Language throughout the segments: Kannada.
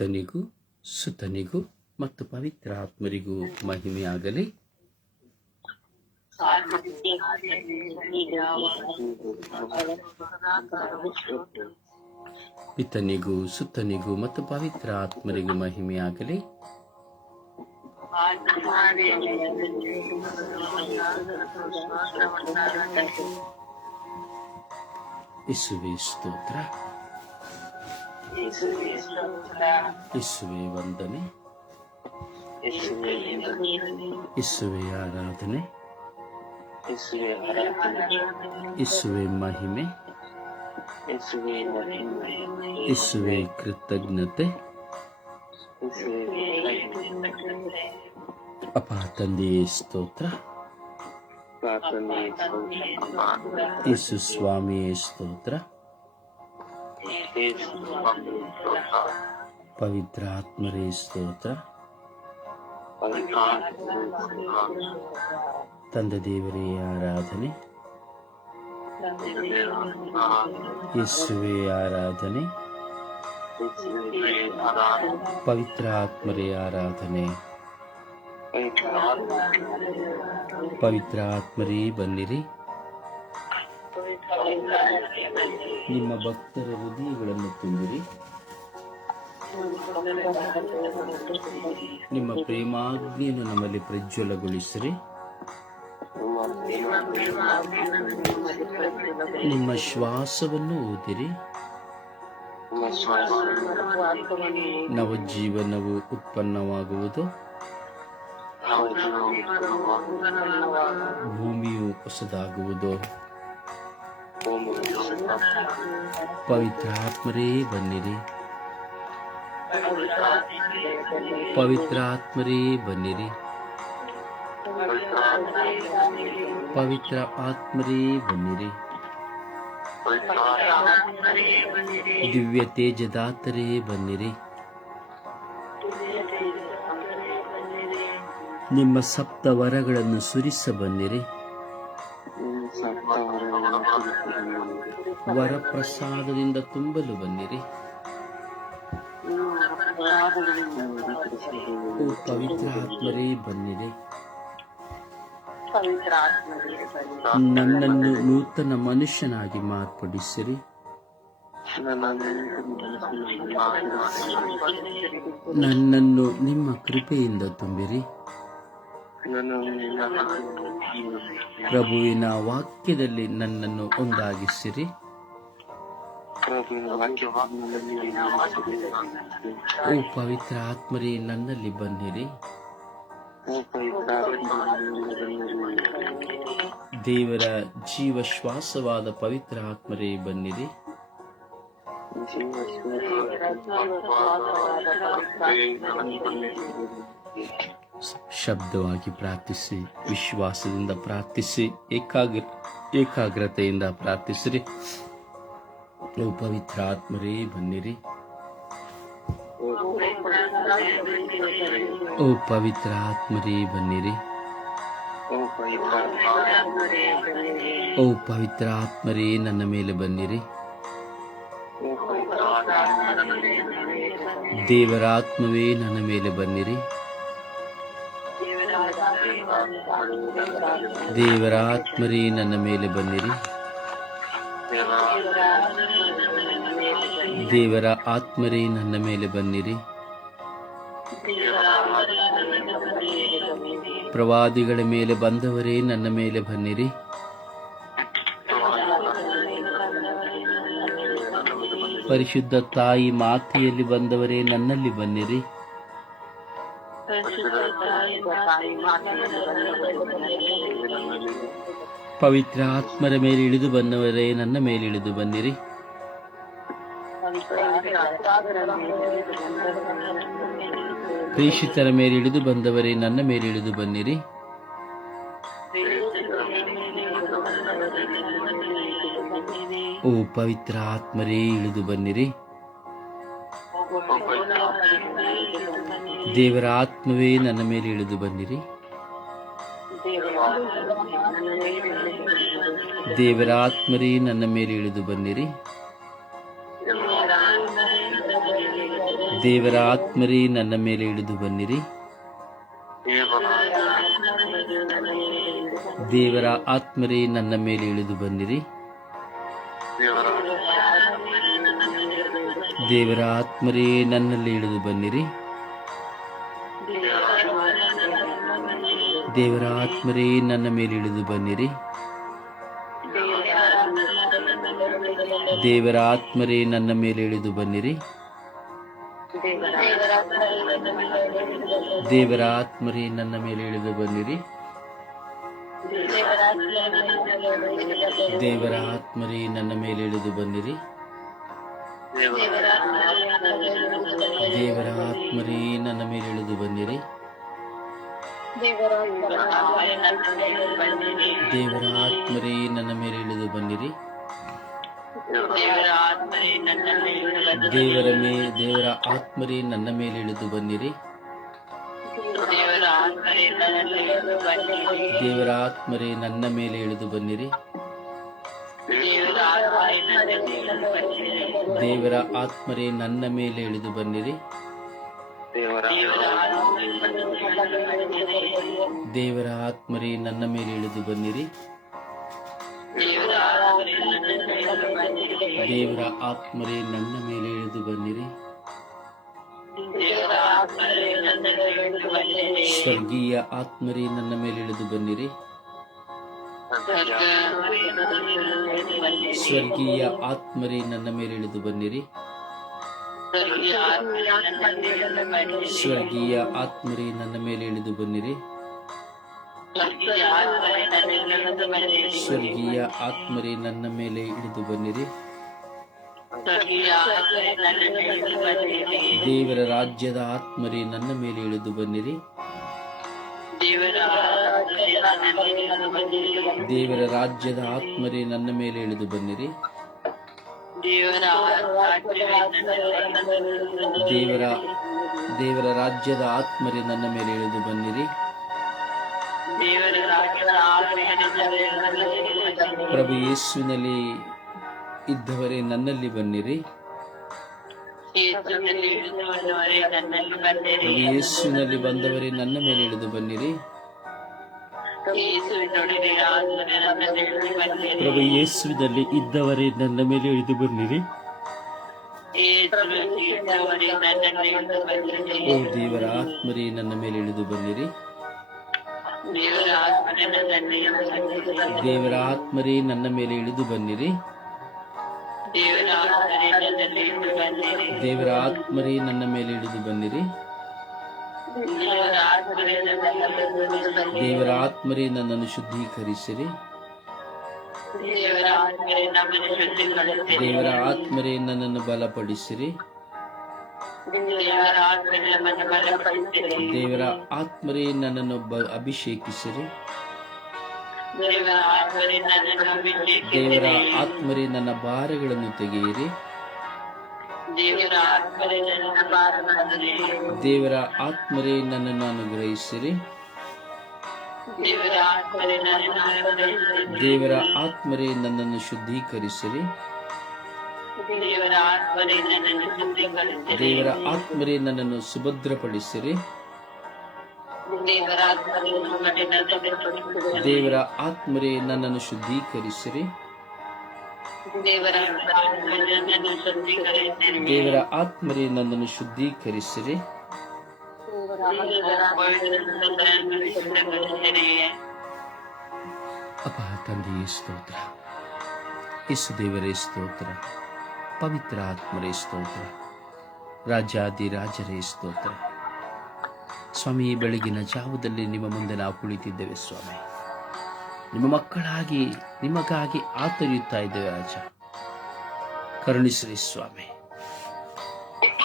ಪಿತನಿಗೂ ಸುತನಿಗೂ ಮತ್ತು ಪವಿತ್ರಾತ್ಮರಿಗೂ ಮಹಿಮೆಯಾಗಲಿ. ಪಿತನಿಗೂ ಸುತನಿಗೂ ಮತ್ತು ಪವಿತ್ರಾತ್ಮರಿಗೂ ಮಹಿಮೆಯಾಗಲಿ. ಯೇಸುವೇ ಸ್ತೋತ್ರ, ಯೇಸುವೇ ವಂದನೆ, ಯೇಸುವೇ ಆರಾಧನೆ, ಯೇಸುವೇ ಮಹಿಮೆ, ಯೇಸುವೇ ಕೃತಜ್ಞತೆ. ಅಪ್ಪ ತಂದೆಯೇ ಸ್ತೋತ್ರ, ಯೇಸು ಸ್ವಾಮಿಯೇ ಸ್ತೋತ್ರ, ಪವಿತ್ರ ಆತ್ಮರೇ ಸ್ತೋತ್ರ, ತಂದೆ ದೇವರೇ ಆರಾಧನೆ, ಯೇಸುವೇ ಆರಾಧನೆ, ಪವಿತ್ರ ಆತ್ಮರೇ ಆರಾಧನೆ. ಪವಿತ್ರ ಆತ್ಮರೇ ಬನ್ನಿರಿ, ನಿಮ್ಮ ಭಕ್ತರ ಹೃದಯಗಳನ್ನು ತುಂಬಿರಿ, ನಿಮ್ಮ ಪ್ರೇಮಾಗ್ನಿಯನ್ನು ನಮ್ಮಲ್ಲಿ ಪ್ರಜ್ವಲಗೊಳಿಸಿರಿ, ನಿಮ್ಮ ಶ್ವಾಸವನ್ನು ಊದಿರಿ, ನವಜೀವನವು ಉತ್ಪನ್ನವಾಗುವುದು, ಭೂಮಿಯು ಹೊಸದಾಗುವುದು. ಪವಿತ್ರ ಆತ್ಮರೇ ಬನ್ನಿರಿ, ಪವಿತ್ರ ಆತ್ಮರೇ ಬನ್ನಿರಿ, ಪವಿತ್ರ ಆತ್ಮರೇ ಬನ್ನಿರಿ, ದಿವ್ಯ ತೇಜದಾತರೇ ಬನ್ನಿರಿ, ನಿಮ್ಮ ಸಪ್ತ ವರಗಳನ್ನು ಸುರಿಸ ಬನ್ನಿರಿ, ವರಪ್ರಸಾದದಿಂದ ತುಂಬಲು ಬನ್ನಿರಿ. ಓ ಪವಿತ್ರ ಆತ್ಮರೇ ಬನ್ನಿರಿ, ನನ್ನನ್ನು ನೂತನ ಮನುಷ್ಯನಾಗಿ ಮಾರ್ಪಡಿಸಿರಿ, ನನ್ನನ್ನು ನಿಮ್ಮ ಕೃಪೆಯಿಂದ ತುಂಬಿರಿ, ಪ್ರಭುವಿನ ವಾಕ್ಯದಲ್ಲಿ ನನ್ನನ್ನು ಒಂದಾಗಿಸಿರಿ, ಓ ಪವಿತ್ರ ಆತ್ಮರೇ ನನ್ನಲ್ಲಿ ಬನ್ನಿರಿ, ದೇವರ ಜೀವ ಶ್ವಾಸವಾದ ಪವಿತ್ರ ಆತ್ಮರೇ ಬನ್ನಿರಿ, ಶಬ್ದವಾಗಿ ಪ್ರಾರ್ಥಿಸಿ, ವಿಶ್ವಾಸದಿಂದ ಪ್ರಾರ್ಥಿಸಿ, ಏಕಾಗ್ರತೆಯಿಂದ ಪ್ರಾರ್ಥಿಸಿರಿ. ಓ ಪವಿತ್ರ ಆತ್ಮರೇ ಬನ್ನಿರಿ, ಓ ಪವಿತ್ರ ಆತ್ಮರೇ ಬನ್ನಿರಿ, ಓ ಪವಿತ್ರ ಆತ್ಮರೇ ನನ್ನ ಮೇಲೆ ಬನ್ನಿರಿ, ದೇವರ ಆತ್ಮವೇ ನನ್ನ ಮೇಲೆ ಬನ್ನಿರಿ, ದೇವರ ಆತ್ಮರೇ ನನ್ನ ಮೇಲೆ ಬನ್ನಿರಿ, ದೇವರ ಆತ್ಮರೇ ನನ್ನ ಮೇಲೆ ಬನ್ನಿರಿ, ಪ್ರವಾದಿಗಳ ಮೇಲೆ ಬಂದವರೇ ನನ್ನ ಮೇಲೆ ಬನ್ನಿರಿ, ಪರಿಶುದ್ಧ ತಾಯಿ ಮಾತೆಯಲ್ಲಿ ಬಂದವರೇ ನನ್ನಲ್ಲಿ ಬನ್ನಿರಿ, ಪವಿತ್ರ ಆತ್ಮರ ಮೇಲೆ ಇಳಿದು ಬಂದವರೇ ನನ್ನ ಮೇಲೆ ಇಳಿದು ಬನ್ನಿರಿ, ಪ್ರೇಷಿತರ ಮೇಲೆ ಇಳಿದು ಬಂದವರೇ ನನ್ನ ಮೇಲೆ ಇಳಿದು ಬನ್ನಿರಿ, ಓ ಪವಿತ್ರ ಆತ್ಮರೇ ಇಳಿದು ಬನ್ನಿರಿ, ದೇವರ ಆತ್ಮವೇ ನನ್ನ ಮೇಲೆ ಇಳಿದು ಬನ್ನಿರಿ, ದೇವರ ಆತ್ಮರೇ ನನ್ನ ಮೇಲೆ ಇಳಿದು ಬನ್ನಿರಿ, ದೇವರ ಆತ್ಮರೇ ನನ್ನ ಮೇಲೆ ಇಳಿದು ಬನ್ನಿರಿ. ದೇವರ ಆತ್ಮರೇ ನನ್ನ ಮೇಲೆ ಇಳಿದು ಬನ್ನಿರಿ. ದೇವರ ಆತ್ಮರೇ ನನ್ನಲ್ಲಿ ಇಳಿದು ಬನ್ನಿರಿ. ದೇವರ ಆತ್ಮರೇ ನನ್ನ ಮೇಲೆ ಇಳಿದು ಬನ್ನಿರಿ. ದೇವರ ಆತ್ಮರೇ ನನ್ನ ಮೇಲೆ ಇಳಿದು ಬನ್ನಿರಿ. ದೇವರ ಆತ್ಮರೇ ನನ್ನ ಮೇಲೆ ಇಳಿದು ಬನ್ನಿರಿ. ದೇವರ ಆತ್ಮರೇ ನನ್ನ ಮೇಲೆ ಇಳಿದು ಬನ್ನಿರಿ. ದೇವರ ಆತ್ಮರೇ ನನ್ನ ಮೇಲೆ ಇಳಿದು ಬನ್ನಿರಿ. ದೇವರ ಆತ್ಮರೇ ನನ್ನ ಮೇಲೆ ಇಳಿದು ಬನ್ನಿರಿ. ದೇವರ ಆತ್ಮರೇ ನನ್ನ ಮೇಲೆ ಇಳಿದು ಬನ್ನಿರಿ. ದೇವರ ಆತ್ಮರೇ ನನ್ನ ಮೇಲೆ ಇಳಿದು ಬನ್ನಿರಿ. ದೇವರ ಆತ್ಮರೇ ನನ್ನ ಮೇಲೆ ಇಳಿದು ಬನ್ನಿರಿ. ದೇವರ ಆತ್ಮರೇ ನನ್ನ ಮೇಲೆ ಇಳಿದು ಬನ್ನಿರಿ. ದೇವರ ಆತ್ಮರೇ ನನ್ನ ಮೇಲೆ ಇಳಿದು ಬನ್ನಿರಿ. ಸ್ವರ್ಗೀಯ ಆತ್ಮರೇ ನನ್ನ ಮೇಲೆ ಇಳಿದು ಬನ್ನಿರಿ. ಸ್ವರ್ಗೀಯ ಆತ್ಮರೇ ನನ್ನ ಮೇಲೆ ಇಳಿದು ಬನ್ನಿರಿ. ಸ್ವರ್ಗೀಯ ಆತ್ಮರೇ ನನ್ನ ಮೇಲೆ ಇಳಿದು ಬನ್ನಿರಿ. ಸ್ವರ್ಗೀಯ ಆತ್ಮರೇ ನನ್ನ ಮೇಲೆ ಇಳಿದು ಬನ್ನಿರಿ. ದೇವರ ರಾಜ್ಯದ ಆತ್ಮರೇ ನನ್ನ ಮೇಲೆ ಇಳಿದು ಬನ್ನಿರಿ. ದೇವರ ರಾಜ್ಯದ ಆತ್ಮರೇ ನನ್ನ ಮೇಲೆ ಇಳಿದು ಬನ್ನಿರಿ. ದೇವರ ರಾಜ್ಯದ ಆತ್ಮರೇ ನನ್ನ ಮೇಲೆ ಇಳಿದು ಬನ್ನಿರಿ. ಪ್ರಭು ಯೇಸುವಿನಲ್ಲಿ ಇದ್ದವರೇ ನನ್ನಲ್ಲಿ ಬನ್ನಿರಿ. ಯೇಸುವಿನಲ್ಲಿ ಬಂದವರೇ ನನ್ನ ಮೇಲೆ ಇಳಿದು ಬನ್ನಿರಿ. ಪ್ರಭು ಯೇಸುವಿನಲ್ಲಿ ಇದ್ದವರೇ ನನ್ನ ಮೇಲೆ ಇಳಿದು ಬನ್ನಿರಿ. ಓ ದೇವರ ಆತ್ಮರೇ ನನ್ನ ಮೇಲೆ ಇಳಿದು ಬನ್ನಿರಿ. ದೇವರ ಆತ್ಮರೇ ನನ್ನ ಮೇಲೆ ಇಳಿದು ಬನ್ನಿರಿ. ದೇವರ ಆತ್ಮರೇ ನನ್ನ ಮೇಲೆ ಇಳಿದು ಬನ್ನಿರಿ. ದೇವರ ಆತ್ಮರೇ ನನ್ನನ್ನು ಶುದ್ಧೀಕರಿಸಿರಿ. ದೇವರ ಆತ್ಮರೇ ನನ್ನನ್ನು ಬಲಪಡಿಸಿರಿ. ದೇವರ ಆತ್ಮರೇ ನನ್ನನ್ನು ಅಭಿಷೇಕಿಸಿರಿ. ದೇವರ ಆತ್ಮರೇ ನನ್ನ ಭಾರಗಳನ್ನು ತೆಗೆಯಿರಿ. ದೇವರ ಆತ್ಮರೇ ನನ್ನನ್ನು ಅನುಗ್ರಹಿಸಿರಿ. ದೇವರ ಆತ್ಮರೇ ನನ್ನನ್ನು ಶುದ್ಧೀಕರಿಸಿರಿ. ದೇವರ ಆತ್ಮರೇ ನನ್ನನ್ನು ಸುಭದ್ರಪಡಿಸಿರಿ. ದೇವರ ಆತ್ಮರೇ ನನ್ನನ್ನು ಶುದ್ಧೀಕರಿಸಿರಿ. ದೇವರ ಆತ್ಮರೇ ನನ್ನನ್ನು ಶುದ್ಧೀಕರಿಸಿರಿ. ಅಪ್ಪ ತಂದೆಯೇ ಸ್ತೋತ್ರ, ಯೇಸು ದೇವರೇ ಸ್ತೋತ್ರ, ಪವಿತ್ರ ಆತ್ಮರೇ ಸ್ತೋತ್ರ, ರಾಜಾದಿರಾಜರೇ ಸ್ತೋತ್ರ. ಸ್ವಾಮಿ, ಬೆಳಗಿನ ಜಾವದಲ್ಲಿ ನಿಮ್ಮ ಮುಂದೆ ನಾವು ಕುಳಿತಿದ್ದೇವೆ ಸ್ವಾಮಿ. ನಿಮ್ಮ ಮಕ್ಕಳಾಗಿ ನಿಮಗಾಗಿ ಆತರಿಯುತ್ತಾ ಇದ್ದೇವೆ ರಾಜ. ಕರುಣಿಸಿರಿ ಸ್ವಾಮಿ.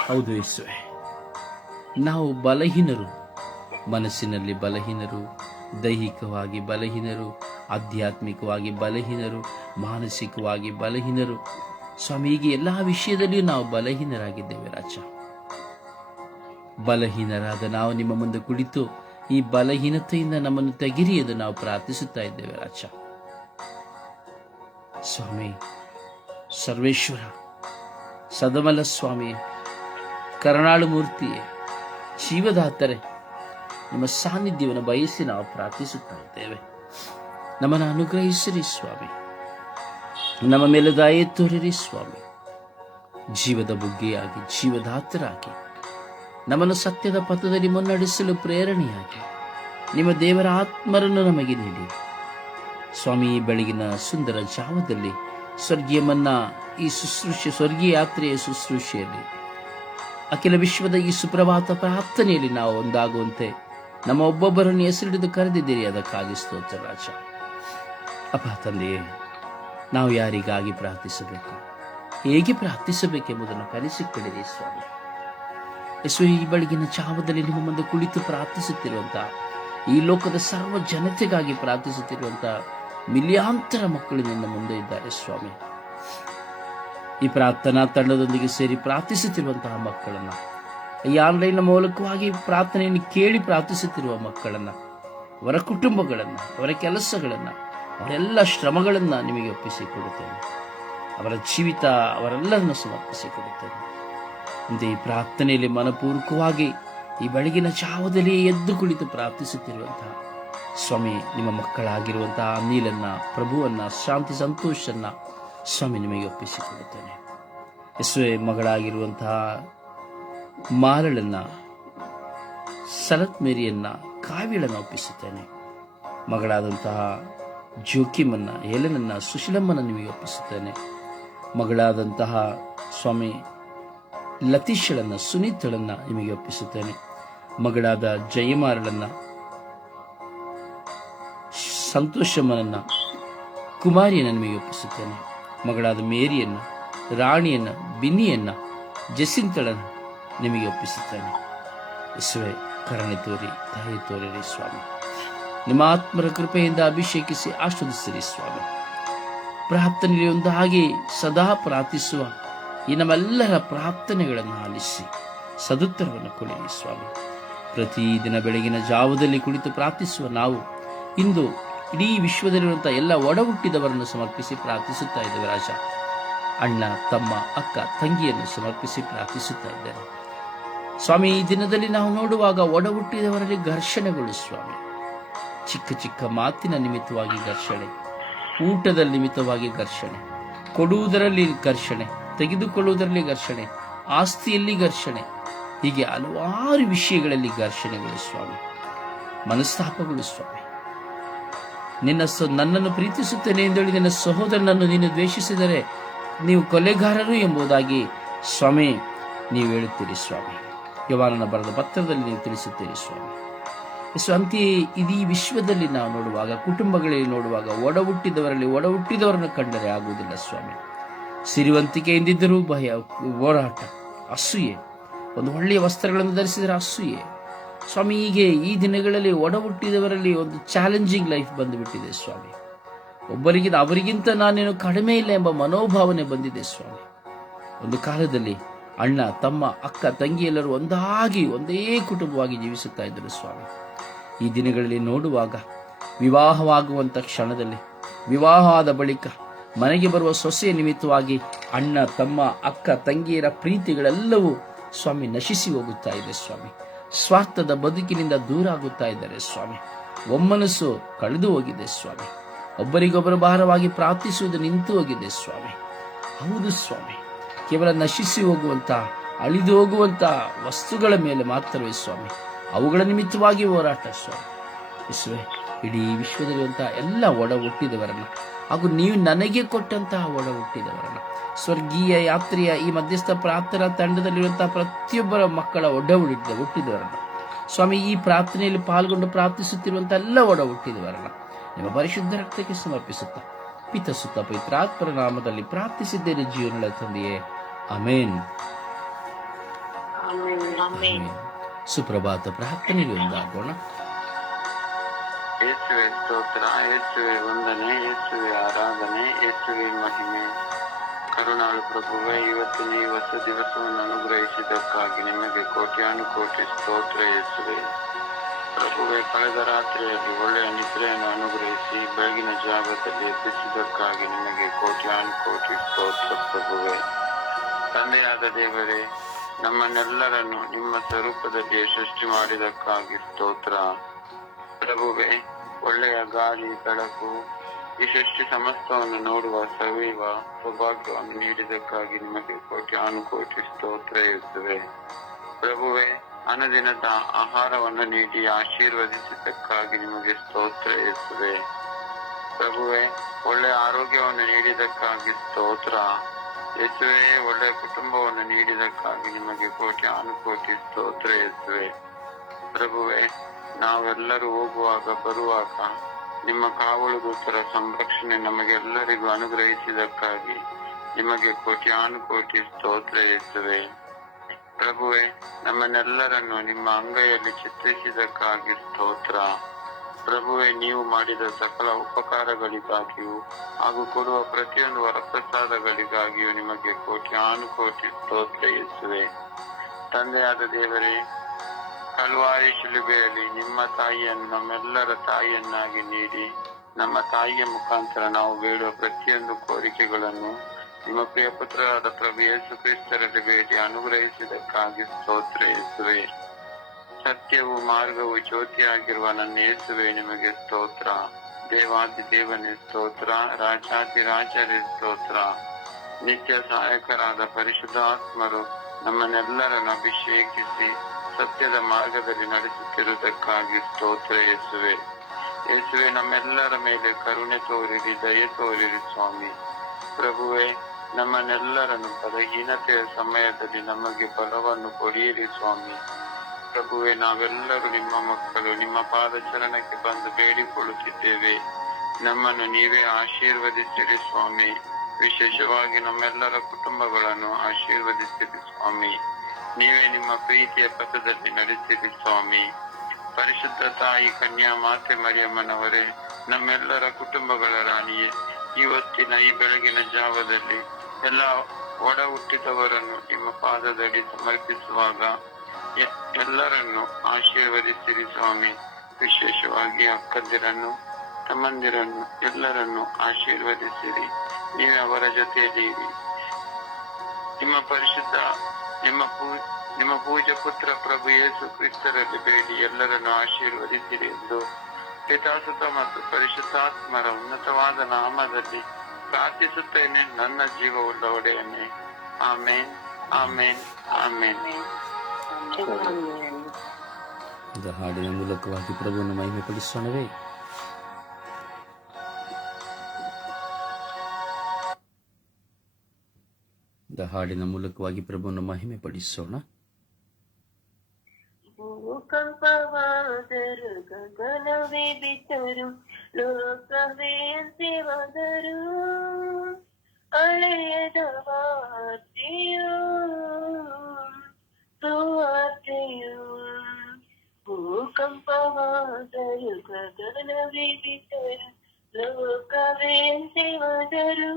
ಹೌದು ಯೇಸುವೆ, ನಾವು ಬಲಹೀನರು, ಮನಸ್ಸಿನಲ್ಲಿ ಬಲಹೀನರು, ದೈಹಿಕವಾಗಿ ಬಲಹೀನರು, ಆಧ್ಯಾತ್ಮಿಕವಾಗಿ ಬಲಹೀನರು, ಮಾನಸಿಕವಾಗಿ ಬಲಹೀನರು ಸ್ವಾಮಿ. ಹೀಗೆ ಎಲ್ಲ ವಿಷಯದಲ್ಲಿಯೂ ನಾವು ಬಲಹೀನರಾಗಿದ್ದೇವೆ ರಾಜ. ಬಲಹೀನರಾದ ನಾವು ನಿಮ್ಮ ಮುಂದೆ ಕುಳಿತು ಈ ಬಲಹೀನತೆಯಿಂದ ನಮ್ಮನ್ನು ತೆಗಿರಿ ಎಂದು ನಾವು ಪ್ರಾರ್ಥಿಸುತ್ತಾ ಇದ್ದೇವೆ ರಾಜ. ಸ್ವಾಮಿ ಸರ್ವೇಶ್ವರ, ಸದಮಲ ಸ್ವಾಮಿ, ಕರುಣಾಳು ಮೂರ್ತಿಯೇ, ಜೀವದಾತರೆ, ನಿಮ್ಮ ಸಾನ್ನಿಧ್ಯವನ್ನು ಬಯಸಿ ನಾವು ಪ್ರಾರ್ಥಿಸುತ್ತಾ ಇದ್ದೇವೆ. ನಮ್ಮನ್ನು ಅನುಗ್ರಹಿಸಿರಿ ಸ್ವಾಮಿ, ನಮ್ಮ ಮೇಲೆ ದಯೆ ತೋರಿರಿ ಸ್ವಾಮಿ. ಜೀವದ ಬುಗ್ಗೆಯಾಗಿ, ಜೀವದಾತರಾಗಿ, ನಮ್ಮನ್ನು ಸತ್ಯದ ಪಥದಲ್ಲಿ ಮುನ್ನಡೆಸಲು ಪ್ರೇರಣೆಯಾಗಿ ನಿಮ್ಮ ದೇವರ ಆತ್ಮರನ್ನು ನಮಗೆ ನೀಡಿ ಸ್ವಾಮಿ. ಬೆಳಗಿನ ಸುಂದರ ಜಾವದಲ್ಲಿ ಸ್ವರ್ಗೀಯ ಮನ್ನ ಈ ಸ್ವರ್ಗೀಯ ಯಾತ್ರೆಯ ಶುಶ್ರೂಷೆಯಲ್ಲಿ, ಅಖಿಲ ವಿಶ್ವದ ಈ ಸುಪ್ರಭಾತ ಪ್ರಾರ್ಥನೆಯಲ್ಲಿ ನಾವು ಒಂದಾಗುವಂತೆ ನಮ್ಮ ಒಬ್ಬೊಬ್ಬರನ್ನು ಹೆಸರಿಡಿದು ಕರೆದಿದ್ದೀರಿ. ಅದಕ್ಕಾಗಿ ಸ್ತೋತ್ರ ರಾಜ. ಅಪ್ಪ ತಂದೆಯೇ, ನಾವು ಯಾರಿಗಾಗಿ ಪ್ರಾರ್ಥಿಸಬೇಕು, ಹೇಗೆ ಪ್ರಾರ್ಥಿಸಬೇಕೆಂಬುದನ್ನು ಕಲಿಸಿಕೊಡಿರಿ ಸ್ವಾಮಿ. ಈ ಬೆಳಗಿನ ಜಾವದಲ್ಲಿ ನಿಮ್ಮ ಮುಂದೆ ಕುಳಿತು ಪ್ರಾರ್ಥಿಸುತ್ತಿರುವಂತಹ, ಈ ಲೋಕದ ಸರ್ವ ಜನತೆಗಾಗಿ ಪ್ರಾರ್ಥಿಸುತ್ತಿರುವಂತಹ ಮಿಲಿಯಾಂತರ ಮಕ್ಕಳು ನಿನ್ನ ಮುಂದೆ ಇದ್ದಾರೆ ಸ್ವಾಮಿ. ಈ ಪ್ರಾರ್ಥನಾ ತಂಡದೊಂದಿಗೆ ಸೇರಿ ಪ್ರಾರ್ಥಿಸುತ್ತಿರುವಂತಹ ಮಕ್ಕಳನ್ನ, ಈ ಆನ್ಲೈನ್ ಮೂಲಕವಾಗಿ ಪ್ರಾರ್ಥನೆಯನ್ನು ಕೇಳಿ ಪ್ರಾರ್ಥಿಸುತ್ತಿರುವ ಮಕ್ಕಳನ್ನ, ಅವರ ಕುಟುಂಬಗಳನ್ನ, ಅವರ ಕೆಲಸಗಳನ್ನ, ಅವರೆಲ್ಲ ಶ್ರಮಗಳನ್ನ ನಿಮಗೆ ಒಪ್ಪಿಸಿಕೊಡುತ್ತೇನೆ. ಅವರ ಜೀವಿತ ಅವರೆಲ್ಲರನ್ನು ಸಮರ್ಪಿಸಿಕೊಡುತ್ತೇನೆ. ಮುಂದೆ ಈ ಪ್ರಾರ್ಥನೆಯಲ್ಲಿ ಮನಪೂರ್ವಕವಾಗಿ ಈ ಬೆಳಗಿನ ಜಾವದಲ್ಲಿ ಎದ್ದು ಕುಳಿತು ಪ್ರಾರ್ಥಿಸುತ್ತಿರುವಂತಹ ಸ್ವಾಮಿ, ನಿಮ್ಮ ಮಕ್ಕಳಾಗಿರುವಂತಹ ಅನಿಲನ್ನ, ಪ್ರಭುವನ್ನ, ಶಾಂತಿ ಸಂತೋಷನ್ನ ಸ್ವಾಮಿ ನಿಮಗೆ ಒಪ್ಪಿಸಿಕೊಡುತ್ತೇನೆ. ಯೇಸುವೆ, ಮಗಳಾಗಿರುವಂತಹ ಮಾರಳನ್ನ, ಸಲತ್ ಮೇರಿಯನ್ನ, ಕಾವ್ಯಳನ್ನು ಒಪ್ಪಿಸುತ್ತೇನೆ. ಮಗಳಾದಂತಹ ಜೋಕಿಮನ್ನ, ಏಲನನ್ನ, ಸುಶೀಲಮ್ಮನ ನಿಮಗೆ ಒಪ್ಪಿಸುತ್ತೇನೆ. ಮಗಳಾದಂತಹ ಸ್ವಾಮಿ ಲತೀಶಳನ್ನ, ಸುನೀತಳನ್ನ ನಿಮಗೆ ಒಪ್ಪಿಸುತ್ತೇನೆ. ಮಗಳಾದ ಜಯಮಾರಳನ್ನ, ಸಂತೋಷಮ್ಮನನ್ನ, ಕುಮಾರಿಯನ್ನ ನಿಮಗೆ ಒಪ್ಪಿಸುತ್ತೇನೆ. ಮಗಳಾದ ಮೇರಿಯನ್ನ, ರಾಣಿಯನ್ನ, ಬಿನ್ನಿಯನ್ನ, ಜಸಿಂತಳನ್ನ ನಿಮಗೆ ಒಪ್ಪಿಸುತ್ತೇನೆ. ಯೇಸುವೆ, ಕರುಣೆ ತೋರಿ, ದಯೆ ತೋರಿರಿ ಸ್ವಾಮಿ. ನಿಮ್ಮ ಆತ್ಮರ ಕೃಪೆಯಿಂದ ಅಭಿಷೇಕಿಸಿ ಆಸ್ವಾದಿಸಿರಿ ಸ್ವಾಮಿ. ಪ್ರಾರ್ಥನೆಯಲ್ಲಿ ಒಂದಾಗಿ ಸದಾ ಪ್ರಾರ್ಥಿಸುವ ಈ ನಮ್ಮೆಲ್ಲರ ಪ್ರಾರ್ಥನೆಗಳನ್ನು ಆಲಿಸಿ ಸದುತ್ತರವನ್ನು ಕೊಡಿರಿ ಸ್ವಾಮಿ. ಪ್ರತಿದಿನ ಬೆಳಗಿನ ಜಾವದಲ್ಲಿ ಕುಳಿತು ಪ್ರಾರ್ಥಿಸುವ ನಾವು ಇಂದು ಇಡೀ ವಿಶ್ವದಲ್ಲಿರುವಂತಹ ಎಲ್ಲ ಒಡ ಹುಟ್ಟಿದವರನ್ನು ಸಮರ್ಪಿಸಿ ಪ್ರಾರ್ಥಿಸುತ್ತಾ ಇದ್ದೇವೆ ರಾಜ. ಅಣ್ಣ, ತಮ್ಮ, ಅಕ್ಕ, ತಂಗಿಯನ್ನು ಸಮರ್ಪಿಸಿ ಪ್ರಾರ್ಥಿಸುತ್ತಾ ಇದ್ದೇನೆ ಸ್ವಾಮಿ. ಈ ದಿನದಲ್ಲಿ ನಾವು ನೋಡುವಾಗ ಒಡ ಹುಟ್ಟಿದವರಲ್ಲಿ ಘರ್ಷಣೆಗಳು ಸ್ವಾಮಿ. ಚಿಕ್ಕ ಚಿಕ್ಕ ಮಾತಿನ ನಿಮಿತ್ತವಾಗಿ ಘರ್ಷಣೆ, ಊಟದ ನಿಮಿತ್ತವಾಗಿ ಘರ್ಷಣೆ, ಕೊಡುವುದರಲ್ಲಿ ಘರ್ಷಣೆ, ತೆಗೆದುಕೊಳ್ಳುವುದರಲ್ಲಿ ಘರ್ಷಣೆ, ಆಸ್ತಿಯಲ್ಲಿ ಘರ್ಷಣೆ, ಹೀಗೆ ಹಲವಾರು ವಿಷಯಗಳಲ್ಲಿ ಘರ್ಷಣೆಗಳು ಸ್ವಾಮಿ, ಮನಸ್ತಾಪಗಳು ಸ್ವಾಮಿ. ನನ್ನನ್ನು ಪ್ರೀತಿಸುತ್ತೇನೆ ಎಂದೇಳಿ ನಿನ್ನ ಸಹೋದರನನ್ನು ನೀನು ದ್ವೇಷಿಸಿದರೆ ನೀವು ಕೊಲೆಗಾರರು ಎಂಬುದಾಗಿ ಸ್ವಾಮಿ ನೀವು ಹೇಳುತ್ತೀರಿ ಸ್ವಾಮಿ. ಯೋಹಾನನ ಬರೆದ ಪತ್ರದಲ್ಲಿ ನೀವು ತಿಳಿಸುತ್ತೀರಿ ಸ್ವಾಮಿ. ಅಂತೆಯೇ ಇಡೀ ವಿಶ್ವದಲ್ಲಿ ನಾವು ನೋಡುವಾಗ, ಕುಟುಂಬಗಳಲ್ಲಿ ನೋಡುವಾಗ, ಒಡ ಹುಟ್ಟಿದವರನ್ನು ಕಂಡರೆ ಆಗುವುದಿಲ್ಲ ಸ್ವಾಮಿ. ಸಿರಿವಂತಿಕೆಯಿಂದಿದ್ದರೂ ಭಯ, ಹೋರಾಟ, ಅಸೂಯೆ, ಒಂದು ಒಳ್ಳೆಯ ವಸ್ತ್ರಗಳನ್ನು ಧರಿಸಿದರೆ ಅಸೂಯೆ ಸ್ವಾಮಿ. ಹೀಗೆ ಈ ದಿನಗಳಲ್ಲಿ ಒಡ ಹುಟ್ಟಿದವರಲ್ಲಿ ಒಂದು ಚಾಲೆಂಜಿಂಗ್ ಲೈಫ್ ಬಂದುಬಿಟ್ಟಿದೆ ಸ್ವಾಮಿ. ಅವರಿಗಿಂತ ನಾನೇನು ಕಡಿಮೆ ಇಲ್ಲ ಎಂಬ ಮನೋಭಾವನೆ ಬಂದಿದೆ ಸ್ವಾಮಿ. ಒಂದು ಕಾಲದಲ್ಲಿ ಅಣ್ಣ, ತಮ್ಮ, ಅಕ್ಕ, ತಂಗಿ ಎಲ್ಲರೂ ಒಂದೇ ಕುಟುಂಬವಾಗಿ ಜೀವಿಸುತ್ತಾ ಇದ್ದರು ಸ್ವಾಮಿ. ಈ ದಿನಗಳಲ್ಲಿ ನೋಡುವಾಗ ವಿವಾಹವಾಗುವಂಥ ಕ್ಷಣದಲ್ಲಿ, ವಿವಾಹವಾದ ಬಳಿಕ ಮನೆಗೆ ಬರುವ ಸೊಸೆಯ ನಿಮಿತ್ತವಾಗಿ ಅಣ್ಣ, ತಮ್ಮ, ಅಕ್ಕ, ತಂಗಿಯರ ಪ್ರೀತಿಗಳೆಲ್ಲವೂ ಸ್ವಾಮಿ ನಶಿಸಿ ಹೋಗುತ್ತಾ ಇದೆ ಸ್ವಾಮಿ. ಸ್ವಾರ್ಥದ ಬದುಕಿನಿಂದ ದೂರ ಆಗುತ್ತಾ ಇದ್ದಾರೆ ಸ್ವಾಮಿ. ಒಮ್ಮನಸ್ಸು ಕಳೆದು ಹೋಗಿದೆ ಸ್ವಾಮಿ. ಒಬ್ಬರಿಗೊಬ್ಬರು ಭಾರವಾಗಿ ಪ್ರಾರ್ಥಿಸುವುದು ನಿಂತು ಹೋಗಿದೆ ಸ್ವಾಮಿ. ಹೌದು ಸ್ವಾಮಿ, ಕೇವಲ ನಶಿಸಿ ಹೋಗುವಂತ, ಅಳಿದು ಹೋಗುವಂತ ವಸ್ತುಗಳ ಮೇಲೆ ಮಾತ್ರವೇ ಸ್ವಾಮಿ, ಅವುಗಳ ನಿಮಿತ್ತವಾಗಿ ಹೋರಾಟ ಸ್ವಾಮಿ. ಯೇಸುವೆ, ಇಡೀ ವಿಶ್ವದಲ್ಲಿರುವಂತಹ ಎಲ್ಲ ಒಡ ಹುಟ್ಟಿದವರನ್ನ ಹಾಗೂ ನೀವು ನನಗೆ ಕೊಟ್ಟಂತಹ ಒಡ ಹುಟ್ಟಿದವರನ್ನ, ಸ್ವರ್ಗೀಯ ಯಾತ್ರೆಯ ಈ ಮಧ್ಯಸ್ಥ ಪ್ರಾರ್ಥನಾ ತಂಡದಲ್ಲಿರುವಂತಹ ಪ್ರತಿಯೊಬ್ಬರ ಮಕ್ಕಳ ಹುಟ್ಟಿದವರನ್ನ ಸ್ವಾಮಿ, ಈ ಪ್ರಾರ್ಥನೆಯಲ್ಲಿ ಪಾಲ್ಗೊಂಡು ಪ್ರಾರ್ಥಿಸುತ್ತಿರುವಂತಹ ಎಲ್ಲ ಒಡ ಹುಟ್ಟಿದವರನ್ನ ನಿಮ್ಮ ಪರಿಶುದ್ಧ ರಕ್ತಕ್ಕೆ ಸಮರ್ಪಿಸುತ್ತಾ ಪಿತ ಸುತ್ತ ಪವಿತ್ರಾತ್ಮರ ನಾಮದಲ್ಲಿ ಪ್ರಾರ್ಥಿಸಿದ್ದೇನೆ ಜೀವನದ ತಂದೆಯೇ, ಆಮೇನ್. ಸುಪ್ರಭಾತ ಪ್ರಾರ್ಥನೆಯಲ್ಲಿ ಒಂದಾಗೋಣ. ಯೇಸುವೆ ಸ್ತೋತ್ರ, ಯೇಸುವೆ ವಂದನೆ, ಯೇಸುವೆ ಆರಾಧನೆ, ಯೇಸುವೆ ಮಹಿಮೆ. ಕರುಣಾಳು ಪ್ರಭುವೇ, ಇವತ್ತು ನೀವು ಹೊಸ ದಿವಸವನ್ನು ಅನುಗ್ರಹಿಸಿದ್ದಕ್ಕಾಗಿ ನಿಮಗೆ ಕೋಟ್ಯಾನುಕೋಟಿ ಸ್ತೋತ್ರ. ಯೇಸುವೆ ಪ್ರಭುವೇ, ಕಳೆದ ರಾತ್ರಿಯಲ್ಲಿ ಒಳ್ಳೆಯ ನಿದ್ರೆಯನ್ನು ಅನುಗ್ರಹಿಸಿ ಬೆಳಗಿನ ಜಾಗದಲ್ಲಿ ಎಬ್ಬಿಸಿದ್ದಕ್ಕಾಗಿ ನಿಮಗೆ ಕೋಟ್ಯಾನುಕೋಟಿ ಸ್ತೋತ್ರ. ಪ್ರಭುವೇ, ತಂದೆಯಾದ ದೇವರೇ, ನಮ್ಮನ್ನೆಲ್ಲರನ್ನು ನಿಮ್ಮ ಸ್ವರೂಪದಲ್ಲಿ ಸೃಷ್ಟಿ ಮಾಡಿದಕ್ಕಾಗಿ ಸ್ತೋತ್ರ. ಪ್ರಭುವೆ, ಒಳ್ಳೆಯ ಗಾಳಿ, ಬೆಳಕು, ಈ ಸೃಷ್ಟಿ ಸಮಸ್ತವನ್ನು ನೋಡುವ ಸವಿಯುವ ಸೌಭಾಗ್ಯವನ್ನು ನೀಡಿದಕ್ಕಾಗಿ ನಿಮಗೆ ಕೋಟಿ ಸ್ತೋತ್ರ ಇರುತ್ತವೆ. ಪ್ರಭುವೆ, ಅನುದಿನದ ಆಹಾರವನ್ನು ನೀಡಿ ಆಶೀರ್ವದಿಸಿದ್ದಕ್ಕಾಗಿ ನಿಮಗೆ ಸ್ತೋತ್ರ ಇರುತ್ತವೆ. ಪ್ರಭುವೆ, ಒಳ್ಳೆಯ ಆರೋಗ್ಯವನ್ನು ನೀಡಿದಕ್ಕಾಗಿ ಸ್ತೋತ್ರ. ಯೇಸುವೆ, ಒಳ್ಳೆಯ ಕುಟುಂಬವನ್ನು ನೀಡಿದಕ್ಕಾಗಿ ನಿಮಗೆ ಕೋಟಿ ಸ್ತೋತ್ರ ಇರುತ್ತವೆ. ಪ್ರಭುವೆ, ನಾವೆಲ್ಲರೂ ಹೋಗುವಾಗ ಬರುವಾಗ ನಿಮ್ಮ ಕಾವಲುಗೋಸ್ಕರ ಸಂರಕ್ಷಣೆ ನಮಗೆಲ್ಲರಿಗೂ ಅನುಗ್ರಹಿಸಿದಕ್ಕಾಗಿ ನಿಮಗೆ ಕೋಟಿ ಸ್ತೋತ್ರ ಇರುತ್ತವೆ. ಪ್ರಭುವೆ, ನಮ್ಮನ್ನೆಲ್ಲರನ್ನು ನಿಮ್ಮ ಅಂಗೈಯಲ್ಲಿ ಚಿತ್ರಿಸಿದಕ್ಕಾಗಿ ಸ್ತೋತ್ರ. ಪ್ರಭುವೆ, ನೀವು ಮಾಡಿದ ಸಕಲ ಉಪಕಾರಗಳಿಗಾಗಿಯೂ ಹಾಗೂ ಕೊಡುವ ಪ್ರತಿಯೊಂದು ವರಪ್ರಸಾದಗಳಿಗಾಗಿಯೂ ನಿಮಗೆ ಕೋಟಿ ಸ್ತೋತ್ರ ಇರುತ್ತವೆ. ತಂದೆಯಾದ ದೇವರೇ, ಕಲ್ವಾರಿ ಶಿಲುಬೆಯಲ್ಲಿ ನಿಮ್ಮ ತಾಯಿಯನ್ನು ನಮ್ಮೆಲ್ಲರ ತಾಯಿಯನ್ನಾಗಿ ನೀಡಿ ನಮ್ಮ ತಾಯಿಯ ಮುಖಾಂತರ ನಾವು ಬೇಡುವ ಪ್ರತಿಯೊಂದು ಕೋರಿಕೆಗಳನ್ನು ನಿಮ್ಮ ಪ್ರಿಯ ಪುತ್ರರಾದ ಪ್ರಭು ಯೇಸು ಕ್ರಿಸ್ತರಲ್ಲಿ ಬೇಡಿ ಅನುಗ್ರಹಿಸಿದಕ್ಕಾಗಿ ಸ್ತೋತ್ರ ಇರುತ್ತವೆ. ಸತ್ಯವು ಮಾರ್ಗವು ಜ್ಯೋತಿಯಾಗಿರುವ ನನ್ನ ಯೇಸುವೆ, ನಿಮಗೆ ಸ್ತೋತ್ರ. ದೇವಾದಿ ದೇವನೇ ಸ್ತೋತ್ರ. ರಾಜಾದಿ ರಾಜರೇ ಸ್ತೋತ್ರ. ನಿತ್ಯ ಸಹಾಯಕರಾದ ಪರಿಶುದ್ಧಾತ್ಮರು ನಮ್ಮನ್ನೆಲ್ಲರನ್ನು ಅಭಿಷೇಕಿಸಿ ಸತ್ಯದ ಮಾರ್ಗದಲ್ಲಿ ನಡೆಸುತ್ತಿರುವುದಕ್ಕಾಗಿ ಸ್ತೋತ್ರ ಯೇಸುವೆ. ಯೇಸುವೆ, ನಮ್ಮೆಲ್ಲರ ಮೇಲೆ ಕರುಣೆ ತೋರಿರಿ, ದಯೆ ತೋರಿರಿ ಸ್ವಾಮಿ. ಪ್ರಭುವೆ, ನಮ್ಮನ್ನೆಲ್ಲರನ್ನು ಬಲಹೀನತೆಯ ಸಮಯದಲ್ಲಿ ನಮಗೆ ಬಲವನ್ನು ಕೊಡಿಯಿರಿ ಸ್ವಾಮಿ. ಪ್ರಭುವೆ, ನಾವೆಲ್ಲರೂ ನಿಮ್ಮ ಮಕ್ಕಳು, ನಿಮ್ಮ ಪಾದಚರಣಕ್ಕೆ ಬಂದು ಬೇಡಿಕೊಳ್ಳುತ್ತಿದ್ದೇವೆ. ನಮ್ಮನ್ನು ನೀವೇ ಆಶೀರ್ವದಿಸಿರಿ ಸ್ವಾಮಿ. ವಿಶೇಷವಾಗಿ ನಮ್ಮೆಲ್ಲರ ಕುಟುಂಬಗಳನ್ನು ಆಶೀರ್ವದಿಸಿರಿ ಸ್ವಾಮಿ. ನೀವೇ ನಿಮ್ಮ ಪ್ರೀತಿಯ ಪಥದಲ್ಲಿ ನಡೆಸಿರಿ ಸ್ವಾಮಿ. ಪರಿಶುದ್ಧ ತಾಯಿ ಕನ್ಯಾ ಮಾತೆ ಮರಿಯಮ್ಮನವರೇ, ನಮ್ಮೆಲ್ಲರ ಕುಟುಂಬಗಳ ರಾಣಿಯೇ, ಇವತ್ತಿನ ಈ ಬೆಳಗಿನ ಜಾವದಲ್ಲಿ ಎಲ್ಲ ಒಡ ಹುಟ್ಟಿದವರನ್ನು ನಿಮ್ಮ ಪಾದದಲ್ಲಿ ಸಮರ್ಪಿಸುವಾಗ ಎಲ್ಲರನ್ನು ಆಶೀರ್ವದಿಸಿರಿ ಸ್ವಾಮಿ. ವಿಶೇಷವಾಗಿ ಅಕ್ಕಂದಿರನ್ನು, ತಮ್ಮಂದಿರನ್ನು ಎಲ್ಲರನ್ನು ಆಶೀರ್ವದಿಸಿರಿ. ನೀವೇ ಅವರ ಜೊತೆಯಲ್ಲಿ ನಿಮ್ಮ ಪರಿಶುದ್ಧ ನಿಮ್ಮ ಪೂಜ್ಯ ಪುತ್ರ ಪ್ರಭು ಯೇಸು ಕ್ರಿಸ್ತರಲ್ಲಿ ಬೇಡಿ ಎಲ್ಲರನ್ನು ಆಶೀರ್ವದಿಸಿರಿ ಎಂದು ಪಿತಾಸುತ ಮತ್ತು ಪರಿಶುದ್ಧಾತ್ಮರ ಉನ್ನತವಾದ ನಾಮದಲ್ಲಿ ಪ್ರಾರ್ಥಿಸುತ್ತೇನೆ, ನನ್ನ ಜೀವವುಳ್ಳ ಒಡೆಯನೇ. ಆಮೇನ್, ಆಮೇನ್, ಆಮೇನ್. ಹಾಡಿನ ಮೂಲಕವಾಗಿ ಪ್ರಭುವನ್ನು ಮಹಿಮೆ ಪಡಿಸೋಣವೇ. ಹಾಡಿನ ಮೂಲಕವಾಗಿ ಪ್ರಭುವನ್ನು ಮಹಿಮೆ ಪಡಿಸೋಣ. ಭೂಕಂಪವಾದರು, ಗಗನವೇ ಬಿಟ್ಟರು, ಲೋಕವೇ ಅಂತ್ಯವಾದರು, ಅಳೆಯದ ವಾರ್ತೆಯು ಸುವಾರ್ತೆಯು. ಭೂಕಂಪವಾದರು, ಗಗನವೇ ಬಿಟ್ಟರು, ಲೋಕವೇ ಅಂತ್ಯವಾದರು,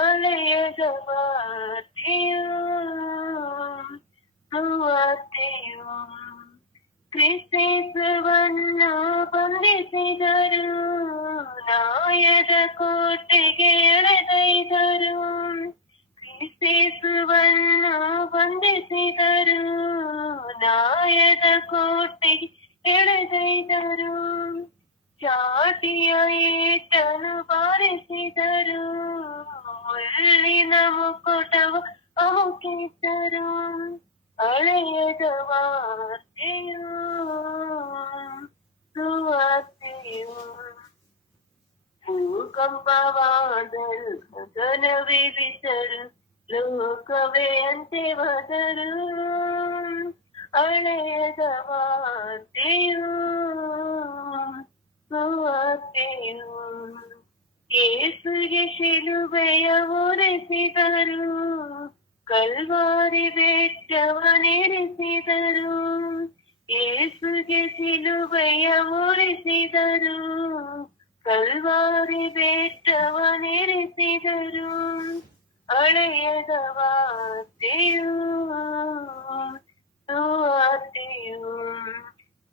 ಅಳೆಯದ ವಾರ್ತೆಯು ಸುವಾರ್ತೆಯು. ಕ್ರಿಸ್ತೇಸುವನ್ನು ಬಂಧಿಸಿದರು, ನ್ಯಾಯದ ಕೋಟೆಗೆ ಎಳೆದೊಯ್ದರು. ಕ್ರಿಸ್ತೇಸುವನ್ನು ಬಂಧಿಸಿದರು, ನ್ಯಾಯದ ಕೋಟೆಗೆ ಎಳೆದೊಯ್ದರು. ಚಾಟಿಯ ಏಟನ್ನು ಬಾರಿಸಿದರು, ಮುಳ್ಳಿನ ಮುಕುಟವ ಅವುಕಿದ್ದರು, ಅಳೆಯದ ವಾರ್ತೆಯು ಸುವಾರ್ತೆಯು. ಭೂಕಂಪವಾದರು, ಗಗನವೇ ಬಿಟ್ಟರು, ಲೋಕವೇ ಅಂತ್ಯವಾದರು, ಅಳೆಯದ ವಾರ್ತೆಯು ಸುವಾರ್ತೆಯು. ಯೇಸುಗೆ ಶಿಲುಬೆಯ ಹೊರಿಸಿದರು, ಕಲ್ವಾರಿ ಬೆಟ್ಟವನ್ನೇರಿಸಿದರು. ಯೇಸುಗೆ ಶಿಲುಬೆಯ ಹೊರಿಸಿದರು, ಕಲ್ವಾರಿ ಬೆಟ್ಟವನ್ನೇರಿಸಿದರು, ಅಳೆಯದ ವಾರ್ತೆಯು ಸುವಾರ್ತೆಯು.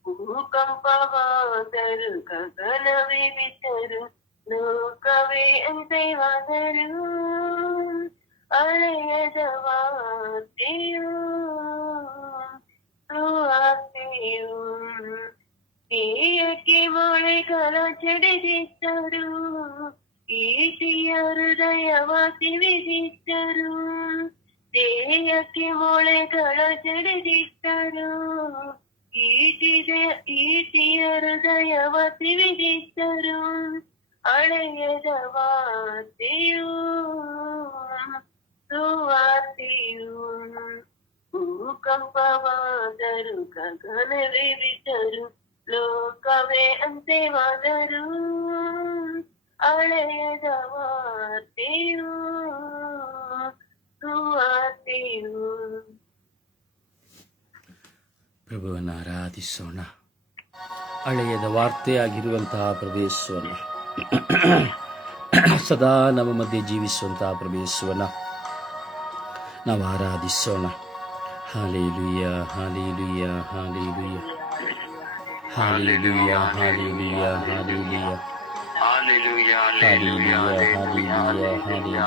ಭೂಕಂಪವಾದರು, ಗಗನವೇ ಬಿಟ್ಟರು, ಲೋಕವೇ ಅಂತ್ಯವಾದರು, ಅಳೆಯದ ವಾರ್ತೆಯು ಸುವಾರ್ತೆಯು ಏಯಕ್ಕೆ ಮೊಳೆಗಳ ಜಡಿದಿದ್ದರು, ಈಟಿಯ ಹೃದಯವ ತಿವಿದಿದ್ದರು. ದೇಯಕ್ಕೆ ಮೊಳೆಗಳ ಜಡಿದಿದ್ದರು, ಈಟಿಯ ಹೃದಯವ ತಿವಿದಿದ್ದರು. ಅಳೆಯದ ವಾರ್ತೆಯು ಸುವಾರ್ತೆಯು ಭೂಕಂಪವಾದರು, ಗಗನವೇ ಬಿಟ್ಟರು, ಲೋಕವೇ ಅಂತ್ಯವಾದರು. ಅಳೆಯದ ವಾರ್ತೆಯು ಸುವಾರ್ತೆಯು. ಪ್ರಭುವನ್ನು ಆರಾಧಿಸೋಣ. ಹಳೆಯದ ವಾರ್ತೆಯಾಗಿರುವಂತಹ ಪ್ರವೇಶವನ್ನು ಸದಾ ನಮ್ಮ ಮಧ್ಯೆ ಜೀವಿಸುವಂತಹ ಪ್ರವೇಶವನ್ನು ನಾವು ಆರಾಧಿಸೋಣ. Hallelujah, hallelujah, hallelujah, hallelujah, hallelujah, hallelujah, hallelujah, hallelujah,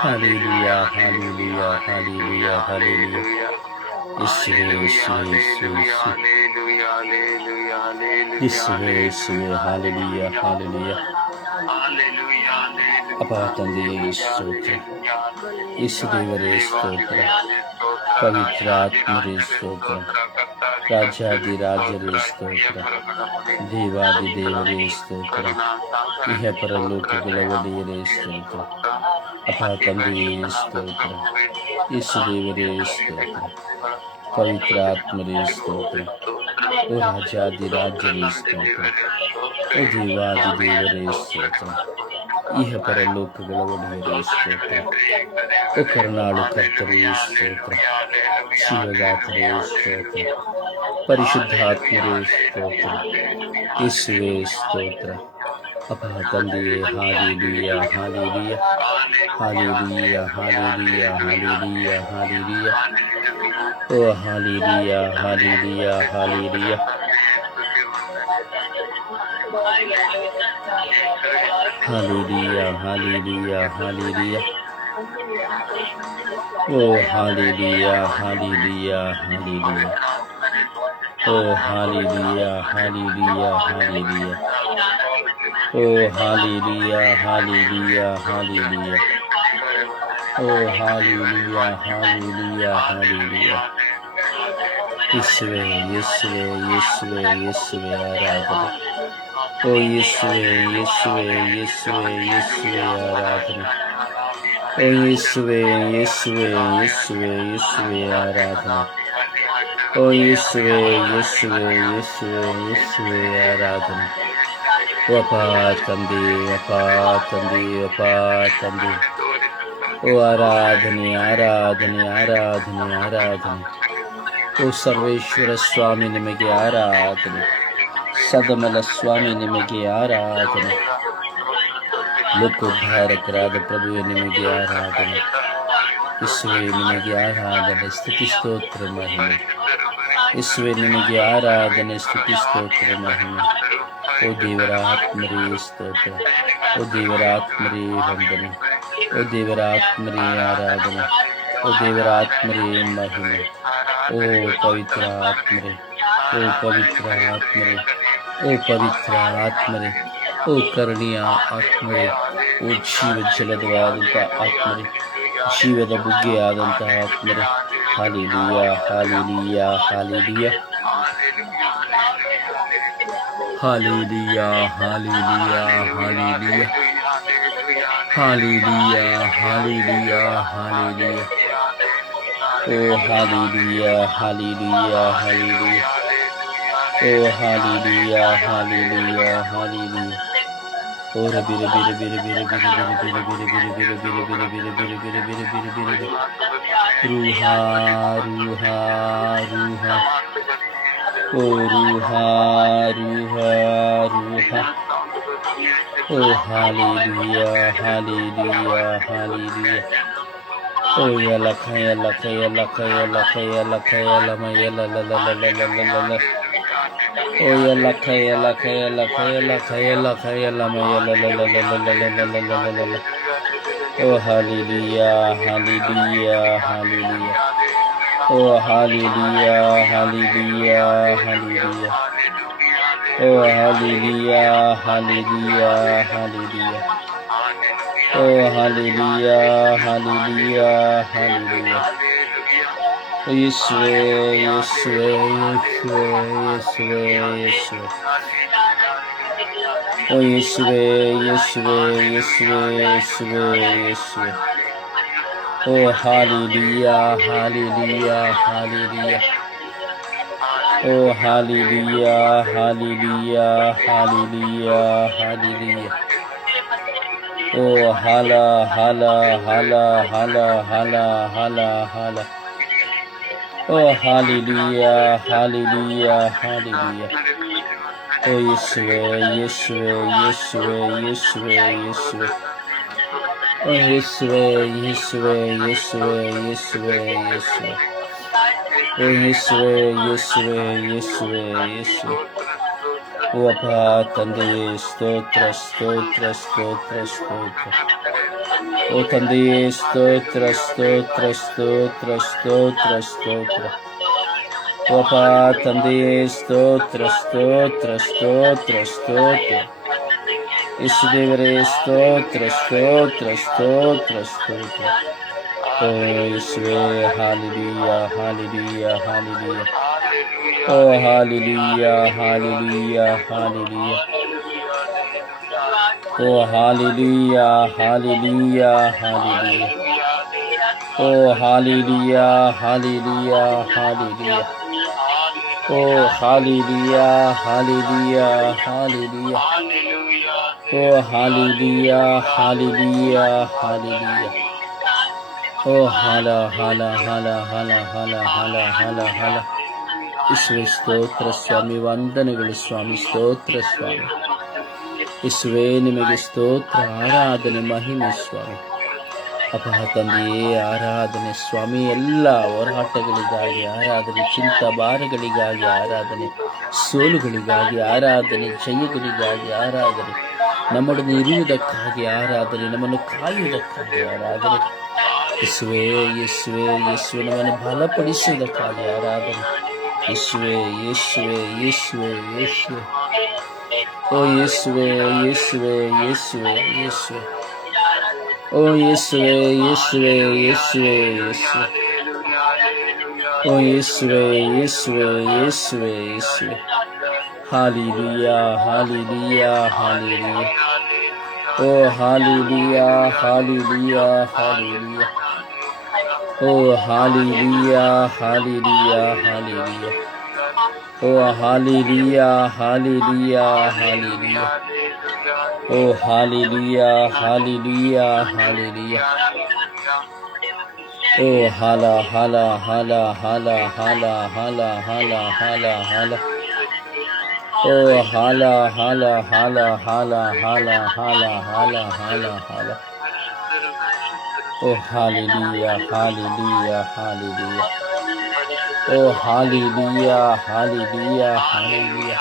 hallelujah, hallelujah, hallelujah, hallelujah. ಯೇಸುವೇ, ಯೇಸುವೇ, ಯೇಸುವೇ, ಯೇಸುವೇ, ಯೇಸುವೇ, ಹಾಲೆಲೂಯ, ಹಾಲೆಲೂಯ. ಅಪ್ಪ ತಂದೆಯೇ ಸ್ತೋತ್ರ, ಯೇಸು ದೇವರೇ ಸ್ತೋತ್ರ, ಪವಿತ್ರಾತ್ಮರೇ ಸ್ತೋತ್ರ, ರಾಜಾದಿರಾಜರೇ ಸ್ತೋತ್ರ, ದೇವಾದಿ ದೇವರೇ ಸ್ತೋತ್ರ, ಇಹ ಪರಲೋಕಗಳ ಒಡೆಯರೇ ಸ್ತೋತ್ರ. ಅಪ್ಪ ತಂದೆಯೇ ಸ್ತೋತ್ರ, ಯೇಸು ದೇವರೇ ಸ್ತೋತ್ರ, ಪವಿತ್ರಾತ್ಮರೇ ಸ್ತೋತ್ರ, ಓ ರಾಜಾದಿರಾಜರೇ ಸ್ತೋತ್ರ, ಓ ದೇವಾದಿ ದೇವರೇ ಸ್ತೋತ್ರ, ಇಹ ಪರಲೋಕಗಳ ಒಡೆಯರೇ ಸ್ತೋತ್ರ, ಓ ಕರುಣಾಳು ಕರ್ತರೇ ಸ್ತೋತ್ರ, ಶಿವದಾತರೇ ಸ್ತೋತ್ರ, ಪರಿಶುದ್ಧಾತ್ಮರೇ ಸ್ತೋತ್ರ, ಯೇಸುವೇ ಸ್ತೋತ್ರ. ಅಪ್ಪ ತಂದೆಯೇ hallelujah, hallelujah, hallelujah, hallelujah, hallelujah, hallelujah. ಓ hallelujah, hallelujah, hallelujah. Hallelujah, hallelujah, hallelujah. ಓ ಹಾಲೆಲೂಯ, ಹಾಲೆಲೂಯ, ಹಾಲೆಲೂಯ. ಓ ಹಾಲೆಲೂಯ, ಹಾಲೆಲೂಯ, ಹಾಲೆಲೂಯ. ಓ ಹಾಲೆಲೂಯ, ಹಾಲೆಲೂಯ, ಹಾಲೆಲೂಯ. ಓ ಹಾಲೆಲೂಯ, ಹಾಲೆಲೂಯ, ಹಾಲೆಲೂಯ. ಯೇಸುವೇ, ಯೇಸುವೇ, ಯೇಸುವೇ, ಯೇಸುವೇ ಆರಾಧನೆ. ಓ ಯೇಸುವೇ, ಯೇಸುವೇ, ಯೇಸುವೇ, ಯೇಸುವೇ ಆರಾಧನೆ. ಓ ಯೇಸುವೇ, ಯೇಸುವೇ, ಯೇಸುವೇ, ಯೇಸುವೇ ಆರಾಧನೆ. ಓ ಯೇಸುವೇ, ಯೇಸುವೇ, ಯೇಸುವೇ, ಯೇಸುವೇ ಆರಾಧನೆ. ಅಪ್ಪ ತಂದೆ, ಅಪ್ಪ ತಂದೆ, ಅಪ್ಪ ತಂದೆ. ಓ ಆರಾಧನೆ, ಆರಾಧನೆ, ಆರಾಧನೆ, ಆರಾಧನೆ. ಓ ಸರ್ವೇಶ್ವರ ಸ್ವಾಮಿ ನಿಮಗೆ ಆರಾಧನೆ. ಸದಮಲ ಸ್ವಾಮಿ ನಿಮಗೆ ಆರಾಧನೆ. ಲೋಕೋದ್ಧಾರಕರಾದ ಪ್ರಭುವೆ ನಿಮಗೆ ಆರಾಧನೆ. ಯೇಸುವೆ ನಿಮಗೆ ಆರಾಧನೆ, ಸ್ತುತಿ ಸ್ತೋತ್ರ ಮಹಿಮೆ. ಯೇಸುವೆ ನಿಮಗೆ ಆರಾಧನೆ, ಸ್ತುತಿ ಸ್ತೋತ್ರ ಮಹಿಮೆ. ಓ ದೇವರ ಆತ್ಮರೇ ಸ್ತೋತ್ರ, ಓ ದೇವರ ಆತ್ಮರೇ ವಂದನೆ, ಓ ದೇವರ ಆತ್ಮರೇ ಆರಾಧನೆ, ಓ ದೇವರ ಆತ್ಮರೇ ಮಹಿಮೆ. ಓ ಪವಿತ್ರ ಆತ್ಮರೇ, ಓ ಪವಿತ್ರ ಆತ್ಮರೇ, ಓ ಪವಿತ್ರ ಆತ್ಮರೇ, ಓ ಕರುಣೆಯ ಆತ್ಮರೇ, ಓ ಜೀವ ಜಲದವಾದಂಥ ಆತ್ಮರೇ, ಜೀವದ ಬುಗ್ಗೆಯಾದಂಥ ಆತ್ಮರೇ. Hallelujah, hallelujah, hallelujah. Hallelujah, hallelujah, hallelujah. Hallelujah, hallelujah, hallelujah. ಓ ಹಾಲೆಲೂಯ, ಹಾಲೆಲೂಯ, ಹಾಲೆಲೂಯ. ಓ ಹಾಲೆಲೂಯ, ಹಾಲೆಲೂಯ, ಹಾಲೆಲೂಯ. ಓ ರಬಿ ರಬಿ ರಬಿ ರಬಿ ರಬಿ ರಬಿ ರಬಿ ರಬಿ ರಬಿ ರಬಿ ರಬಿ ರಬಿ ರಬಿ ರಬಿ ರಬಿ ರಬಿ ರಬಿ ರಬಿ. ರೂಹಾ, ರೂಹಾ, ರೂಹಾ. ಓ ರೂಹಾ, ರೂಹಾ, ರೂಹಾ. ಓ ಹಾಲೆಲೂಯ, ಹಾಲೆಲೂಯ, ಹಾಲೆಲೂಯ. ಓ ಯಲಕ ಯಲಕ ಯಲಕ ಯಲಕ ಯಲಕ ಯಲಮ ಯಲಲಲಲಲಲಲಲ. ಓ ಯಲಕ ಯಲಕ ಯಲಕ ಯಲಕ ಯಲಕ ಯಲಮ ಯಲಲಲಲಲಲಲಲಲ. ಓ Oh hallelujah, hallelujah, hallelujah. Oh hallelujah, hallelujah, hallelujah. Oh hallelujah, hallelujah, hallelujah. Oh hallelujah, hallelujah, hallelujah. Oh Yeshua, Yeshua, Yeshua, Yeshua, Yeshua. Oh Yeshua, Yeshua, Yeshua, Yeshua, Yeshua. Oh hallelujah, hallelujah, hallelujah. Oh hallelujah, hallelujah, hallelujah, hallelujah. Oh hala, hala, hala, hala, hala, hala, hala. Oh hallelujah, hallelujah, hallelujah. Oh Yeshua, Yeshua, Yeshua, Yeshua, Yeshua. Oh Yeshua, Yeshua, Yeshua, Yeshua, Yeshua. Oh Yeshua, Yeshua, Yeshua, Yeshua. Oh Appa ತಂದೆಯೇ ಸ್ತೋತ್ರ ಸ್ತೋತ್ರ ಸ್ತೋತ್ರ ಸ್ತೋತ್ರ. ಓ ತಂದೆಯೇ ಸ್ತೋತ್ರ ಸ್ತೋತ್ರ ಸ್ತೋತ್ರ ಸ್ತೋತ್ರ ಸ್ತೋತ್ರ. ಓ ಅಪ್ಪ ತಂದೆಯೇ ಸ್ತೋತ್ರ ಸ್ತೋತ್ರ ಸ್ತೋತ್ರ ಸ್ತೋತ್ರ. ಯೇಸು ದೇವರೇ ಸ್ತೋತ್ರ ಸ್ತೋತ್ರ ಸ್ತೋತ್ರ ಸ್ತೋತ್ರ. ಓ ಯೇಸುವೇ ಹಾಲೆಲೂಯ ಹಾಲೆಲೂಯ ಹಾಲೆಲೂಯ. ಓ ಹಾಲೆಲೂಯ ಹಾಲೆಲೂಯ ಹಾಲೆಲೂಯ. ಓ ಹಾಲೆಲೂಯ ಹಾಲೆಲೂಯ ಹಾಲೆಲೂಯ. ಓ ಹಾಲೆಲೂಯ ಹಾಲೆಲೂಯ ಹಾಲೆಲೂಯ. ಓ ಹಾಲೆಲೂಯ ಹಾಲೆಲೂಯ ಹಾಲೆಲೂಯ. ಓ ಹಾಲೆಲೂಯ ಹಾಲೆಲೂಯ ಹಾಲೆಲೂಯ. ಓ ಹಾಲ ಹಾಲ ಹಾಲ ಹಾಲ ಹಾಲ ಹಾಲ ಹಾಲ ಹಾಲ. ಯೇಸುವೇ ಸ್ತೋತ್ರ ಸ್ವಾಮಿ, ವಂದನೆಗಳು ಸ್ವಾಮಿ, ಸ್ತೋತ್ರ ಸ್ವಾಮಿ. ಯೇಸುವೇ ನಿಮಗೆ ಸ್ತೋತ್ರ, ಆರಾಧನೆ, ಮಹಿಮೆ ಸ್ವಾಮಿ. ಅಪ್ಪ ತಂದೆಯೇ ಆರಾಧನೆ ಸ್ವಾಮಿ. ಎಲ್ಲ ಹೋರಾಟಗಳಿಗಾಗಿ ಆರಾಧನೆ, ಚಿಂತ ಭಾರಗಳಿಗಾಗಿ ಆರಾಧನೆ, ಸೋಲುಗಳಿಗಾಗಿ ಆರಾಧನೆ, ಜಯಗಳಿಗಾಗಿ ಆರಾಧನೆ, ನಮ್ಮೊಡನೆ ಇರುವುದಕ್ಕಾಗಿ ಆರಾಧನೆ, ನಮ್ಮನ್ನು ಕಾಯುವುದಕ್ಕಾಗಿ ಆರಾಧನೆ. ಯೇಸುವೇ ಯೇಸುವೇ ಯೇಸುವೆ, ನಮ್ಮನ್ನು ಬಲಪಡಿಸುವುದಕ್ಕಾಗಿ ಆರಾಧನೆ. ಯೇಸುವೇ ಯೇಸುವೇ ಯೇಸುವೇ ಯೇಸುವೆ. ಓ ಯೇಸುವೇ ಯೇಸುವೇ ಯೇಸುವೇ ಯೇಸುವೆ. ಓ ಯೇಸುವೇ ಯೇಸುವೇ ಯೇಸುವೇ ಯೇಸುವೆ. ಓ ಯೇಸುವೇ ಯೇಸುವೇ ಯೇಸುವೇ ಯೇಸುವೆ. Hallelujah hallelujah hallelujah. ಓ ಹಾಲೆಲೂಯಾ ಹಾಲೆಲೂಯಾ ಹಾಲೆಲೂಯಾ. ಓ ಹಾಲೆಲೂಯಾ ಹಾಲೆಲೂಯಾ ಹಾಲೆಲೂಯಾ. ಓ ಹಾಲೆಲೂಯಾ ಹಾಲೆಲೂಯಾ ಹಾಲೆಲೂಯಾ. ಓ ಹಾಲೆಲೂಯಾ ಹಾಲೆಲೂಯಾ ಹಾಲೆಲೂಯಾ. ಓ ಹಾಲ ಹಾಲ ಹಾಲ ಹಾಲ ಹಾಲ ಹಾಲ ಹಾಲ ಹಾಲ ಹಾಲ. ಓ ಹಾಲ ಹಾಲ ಹಾಲ ಹಾಲ ಹಾಲ ಹಾಲ ಹಾಲ ಹಾಲ ಹಾಲ. ಓ ಹಾಲೆಲೂಯಾ ಹಾಲೆಲೂಯಾ ಹಾಲೆಲೂಯಾ. ಓ ಹಾಲೆಲೂಯಾ ಹಾಲೆಲೂಯಾ ಹಾಲೆಲೂಯಾ.